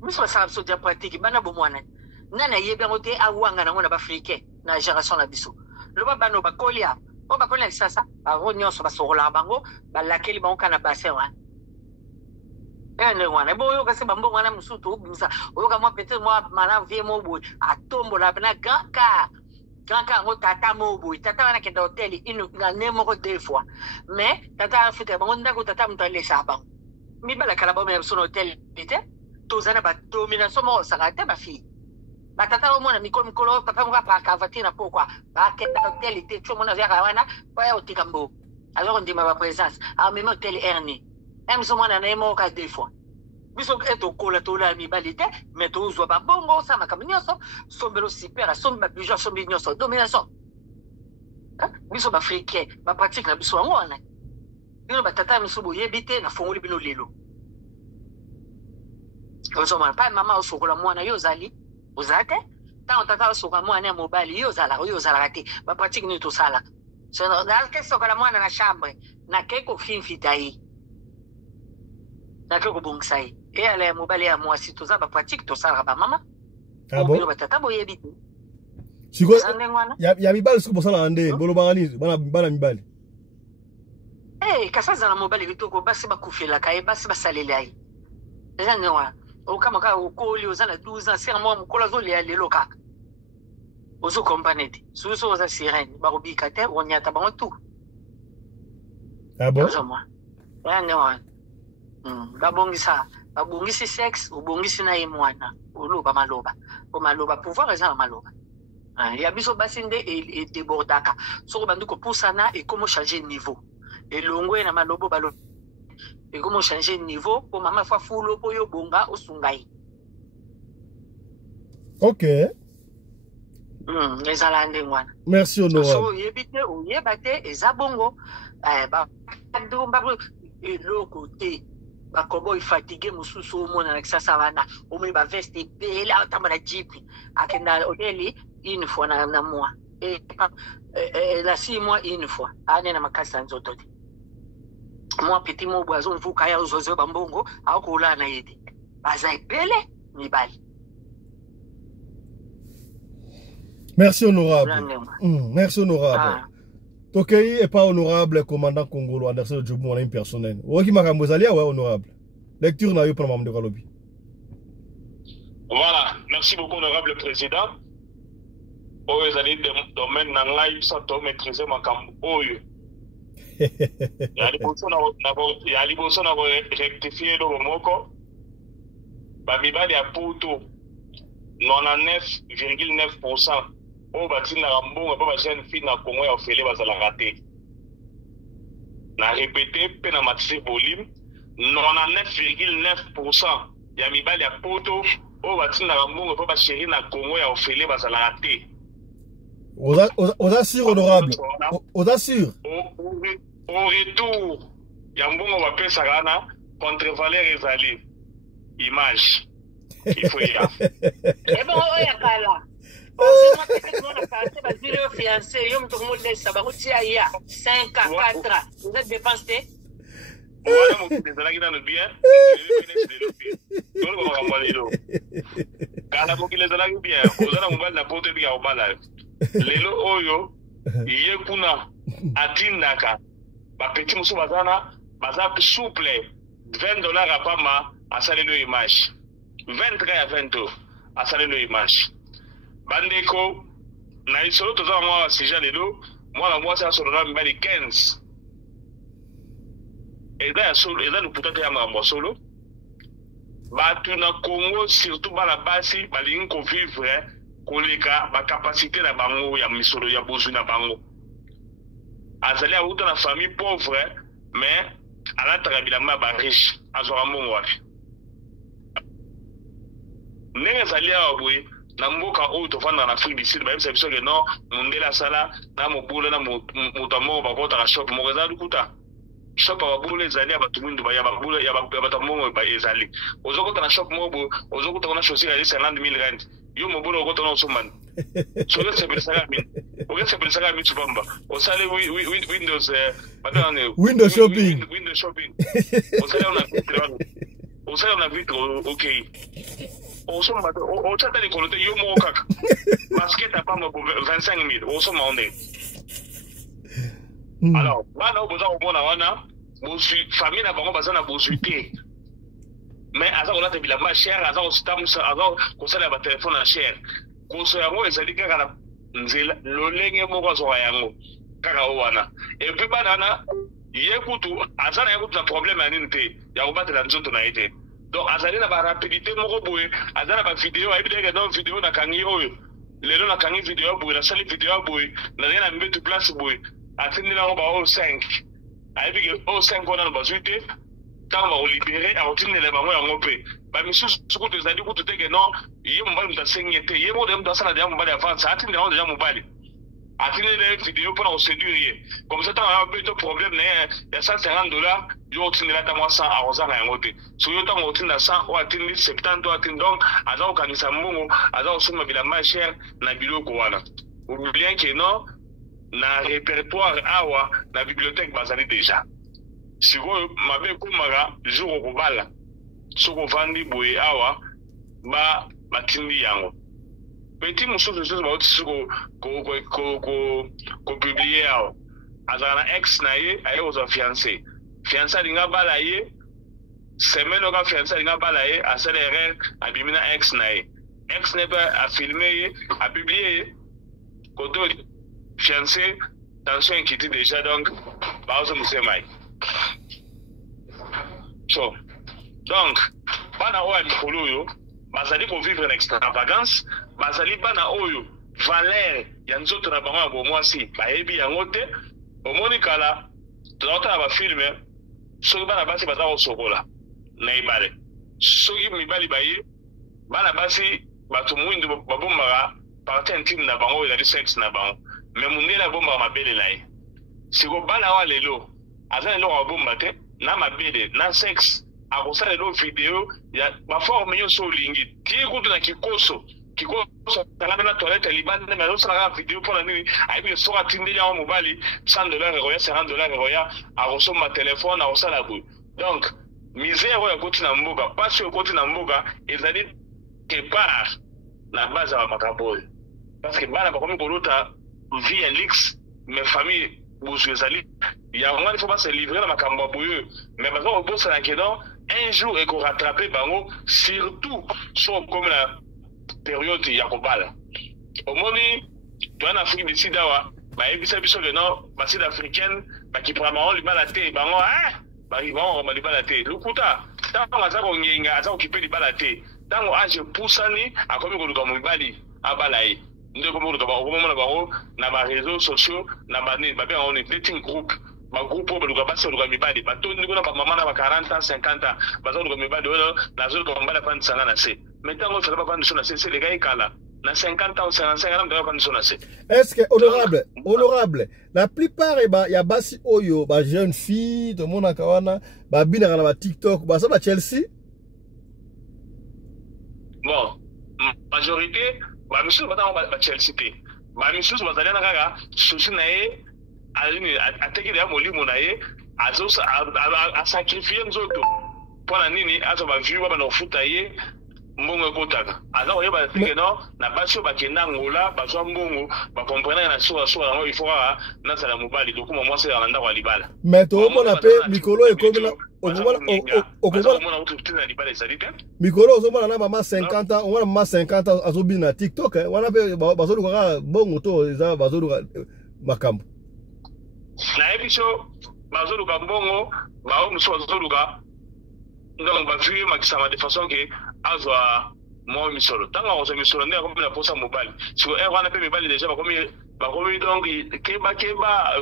miso sa so dia pratique bana bo mwana nana yebe ngote awanga na ngona ba africain na génération na biso lo ba bano ba kolia o ba kolia sasa ba nyoso ba sokola bango ba lakeli ba okana ba sewa ene wana bo yo kasi bambo wana musutu ubimsa o ka mo peut-être moi mana vie mo bo atombo la bana Quand on tata mobu, tata wana kenda hoteli inu na nemo ko 2 fois. Mais tata afite bango ndako tata mutale saba. Mi bala kala ba me so hotel bite. Tozana ba domination mo sakate ba fi. Ba tata o mona mikolo papa mo pa kavatina pourquoi? Ba kenda hotel te cho mona via wana pa ya otikambo. Alors on dit ma présence. A même hotel erni. Même so mona nemo ka 2 fois. Biso eto kola tola mibalite mais to uzwa ba bongo sa makamnyoso sombelo super somba bijou sombi nyoso domination biso ba africain ba pratique na biso ngona bino batata miso boyebite na fongoli bino lelo ozo pa mama osokola mwana yo zali ozate tant tata osokola mwana mobali yo zala te ba pratique ni to sala so na kesokola mwana na chambre na keko finfitai na keko bongsai et elle mobile ya mwasi toza ba pratique to sala ba mama bon batata boyebite siko ya mibali siko bosala ande bolo bangani bana mibali kasaza na mobile bitoko basi bakufela kai basi basalela ai ezanga wa okama ka okoli ozana 12 ans sera moi mukola zo le lelo kaka ozo companete suso oza sirène ba robika te onyata bango tout Ah bon? Babongisi sexe, ubongisi na imwana, oloba maloba. Po maloba, pouvoir eza na maloba. Ya biso basinde et débordaka. Soko bandu ko poussana et comment changer de niveau. Et longwe na malobo balo. Et comment changer de niveau pour maman fa fulo po yo bonga osungai. OK. Ezala ndengwana. Merci honorable. So yebite o yebate ezabongo. Ba ndumba eloko te. Bakobo fatigué mususu omona na kisasa wana omi ba veste bela otambala jipi akenda hoteli une fois na mois et la 6 mois une fois ane na makasa nzoto te moi petit mo boazo mvuka ya uzozo bambongo akola na yedi baza bele mibali. Merci honorable. Merci honorable. Ah. Tokei est pas honorable commandant Congolo Anderson Djoubou en personnel. Oki Makambozalia ouais honorable. Lecture na yo pour Mamde Kalobi. Voilà, merci beaucoup honorable président. Oyo ezali domaine na ngai ça to maîtriser makambo oyo. Ya liboso na rectifier do moko. Ba mibali ya Poto 99,9% o batina rambongo pa ba jeune fille na Congo ya ofele bazalaka te. Na répéter pe na matisi volume 99,9% ya mibali ya Poto o batina rambongo pa ba chéri na Congo ya ofele bazalaka te. Oza sûr honorable. Oza sûr. Au retour ya mbongo ba pesa kana contre-valeur ezali image. Il faut y aller. Et bon oya kala. On a passé par le fiancé, il y a un peu de ça, il y a 5 à 4 ans. Vous êtes dépensé? Voilà, mon des alagi dans le bien. Quand on les alagi bien, on a un la porte bien au balai. Lelo oyo, iye kuna atindaka. Ba petit musu bazana, bazap souple $20 à pama à saler le image. 20 à 20 à saler le image. Bandeko, na isolo toza mwa sija lelo, mwana mwasi asolona mbali 15. Eza luputata ya makambo solo. Batu na Congo, surtout bana basi, balingi ko vivre koleka ba capacité na bango ya misolo ya bozu na bango. Azali auta na famille pauvre, mais alataka bilamba ba riche, azwa mbongo wapi. Ndenge azali awa boye na mboka oyo tofanda na Afrique du Sud bayebisa biso ke non mondela sala na mobula na moto moko bakotaka shop moko eza lukuta shop ya babula ezali ya bato mwindu ya babula ya bato moko ezali ozokota na shop moko ozokota na chaussure ya 50,000 rand yo mobula okota na osomani soke sepelisaka mini oke sepelisaka mini tubamba osali Windows Windows shopping osali on a vitre okay. Osoma ochata ni kolote yo mo kaka basket a pas 25,000 osoma onde. Alors bana oboza obona wana bosu famille na bango bazana bosu te mais aza kolata bilamba cher aza ostamsa aza kosala ba téléphone na cher koso yango ezali kaka na nzela lolenge moko azoka yango kaka wana et puis bana na yekutu azana yekutu na problème ya nini te ya kobatela nzoto na ete. Donc azali na ba rapidité moko boye azana ba vidéo ayibideke donc vidéo na kangi oyo lelo na kangi vidéo boye na sali vidéo boye na na mbetu place boye atindi na ba o 5 ayibike o 5 ona na bazute tant ba libérer a otindi le bango yango pe ba misusu sukutu ezali kutu teke non ye mobali mutasenye te ye mo dem dasana de mobali avance atindi na de mobali atindi les vidéos pour nous séduire comme ça tant un peu de problème il y a $150 yo otindi la tamwa 100 a ozanga yango te so yo tango otindi 100 o atindi 70 atindi donc aza okanisa mbongo aza osoma bilamba cher na biloko wana oubliez que non na répertoire awa na bibliothèque bazali déjà sikoyo mabe kumaka jour okobala soko vandi boye awa ba batindi yango petit mususu susu ba oti soko ko publier awa azala na ex na ye aye oza fiancé alinga bala ye semaine oka fiancé alinga bala ye asala erreur abimi na ex na ye ex ne pas a filmé ye a publié ye koto fiancé tension inquiétude déjà donc ba ozo musemai so donc bana oyo mikolo oyo bazali vivre une extravagance bazali bana oyo valeur ya nzoto na bango ya bomwasi bayebi yango te omoni kala tozotala bafilme soki bana basi baza kosokola na ebale soki mibali baye bana basi bato mwindu babombaka partie intime na bango ezali sexe na bango me mundele abombaka mabele na ye siko bana wa lelo aza eloko abomba te na mabele na sexe akosala lelo video ya baforme nyonso olingi tie kutu na kikoso tangana na toilette libanda mais azosala video mpona nini ayebi soki atindeli yango mobali $100 ekoya $50 ekoya akosomba telefone akosala boye donc misère oyo ekoti na mboka pasi oyo ekoti na mboka ezali kepart na base ya makambo oyo parce que bana bakomi kolota vie ya lix mais famille busu ezali yango ngani fo base livrer na makambo ya boye mais baza kobosana ke non un jour ekorattrape bango surtout so comme la période ya kobala omoni toa na Afrique du Sud awa bayebisa biso ke non baside africaine bakipaka bango libala te bango bango libala te lukuta ntango aza kongenga aza kokipe libala te ntango age pusani akomi koluka mobali abala ye nde komi koluka okomona bango na bareseau sociaux na banini babenga oni dating group bagroupe oyo baluka basi baluka mibali batondi kuna bamama na ba 40 ans 50 ans baza koluka mibali oyo nazoluka mobali afandisanga na se me ntango fela bafandisa na se seleka ekala na 50 ans 55 ans mtaka afandisa na se. Est-ce que honorable la plupart ya basi oyo ba jeune fille to mona kawana ba binaka na ba TikTok basa ba Chelsea bon majorité ba misusu batanga ba Chelsea te ba misusu bazali na kaka susi na ye alini atekele ya molimo na ye asakrifie nzoto mpona nini aza baview baba na kofuta ye mbongo ekotaka aza koyeba teke no na basi oyo bakenda ngola bazwa mbongo bakomprenaka na sukasuka yango ifo kaka nazala mobali dokuma mwasi na ndako ya libala mais toomona mpe mikolo ekomi na libala ezali te mikolo ozomona na mama 50 ans omona mama 50 ans azobina na TikTok wana mpe bazoluka kaka bongo to eza bazoluka makambo nayebi so bazoluka mbongo bao mosusu bazoluka donc bavie makisama de façon ke azwa mwa misolo ntango akozwa misolo nde akomi na posa mobali siko ere wana mpe mibali deja bakomi donc keba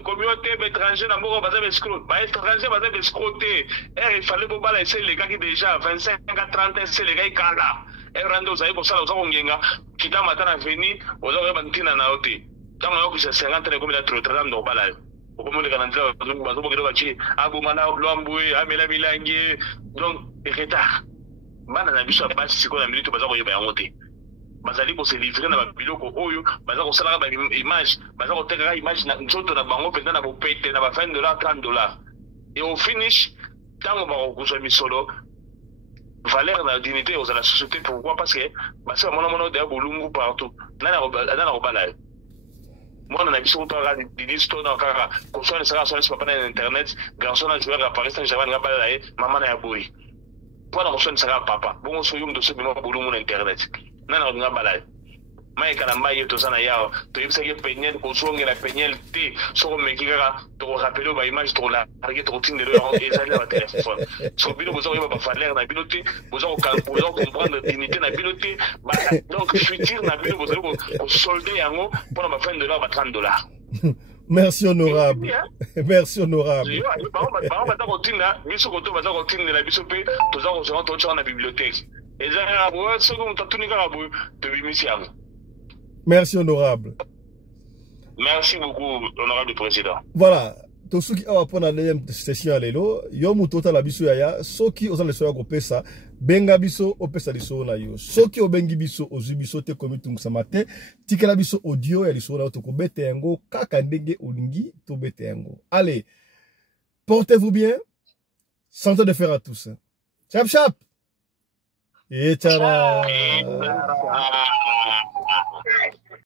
komi yo te baétranger na mboko baza baescro baétranger baza baescro te ere ifale bobala ese elekaki deja 25 à 30 ese elekaki kala ere nde ozali kosala oza kongenga kita mata na veni oza koyeba ntina na yo te ntango yokisa 50 na ekomi na trotrada mdo kobala yo okomoleka na nzela bazobokela baci aboma na lwambwe amela milangi donc retard bana na biso ya basi sikoyo na minute baza koyeba yango te bazali kose livre na babiloko oyo baza kosalaka baimage baza kotekaka image na nzoto na bango mpenza na bopete na ba $20 $30 et au finish ntango bakokozwa misolo valeur na dignité ozala société pourquoi parce que basi bamonamona odeya bolungu partout nana kobala yo mwana na biso kutaka didisto na kaka koswana saka swana papa na internet garçon na joueur à Paris Saint-Germain ngaba la ye mama na ya boy pona koswana saka papa bongo so yum do so bino bulumu na internet nana ngaba la mai kana mai to sana yao to yibisa ke penyel ko songe la penyel te so meki kaka to ko rappeler ba image to la arrêter to tindelo en ezali na téléphone so bino bozo yeba ba valeur na bino te bozo comprendre dignité na bino te donc futur na bino bozo ko solder yango pour ba $20 ba $30. Merci honorable. Merci honorable. Baza kotinda biso koto baza kotindela biso pe toza ko to na bibliothèque ezali na bo so ko mutatunika ka bo to bimisi yango. Merci honorable. Merci beaucoup honorable président. Voilà. To soki awa pona deuxième session lelo yo mutota la biso ya soki oza leso ya kopesa benga biso opesa liso na yo soki obengi biso ozwi biso te komi tungusama te tikela biso audio ya liso na yo tokobeta yango kaka ndenge olingi tobeta yango. Allez, portez-vous bien, santé de fer à tous. Chap chap et tchara.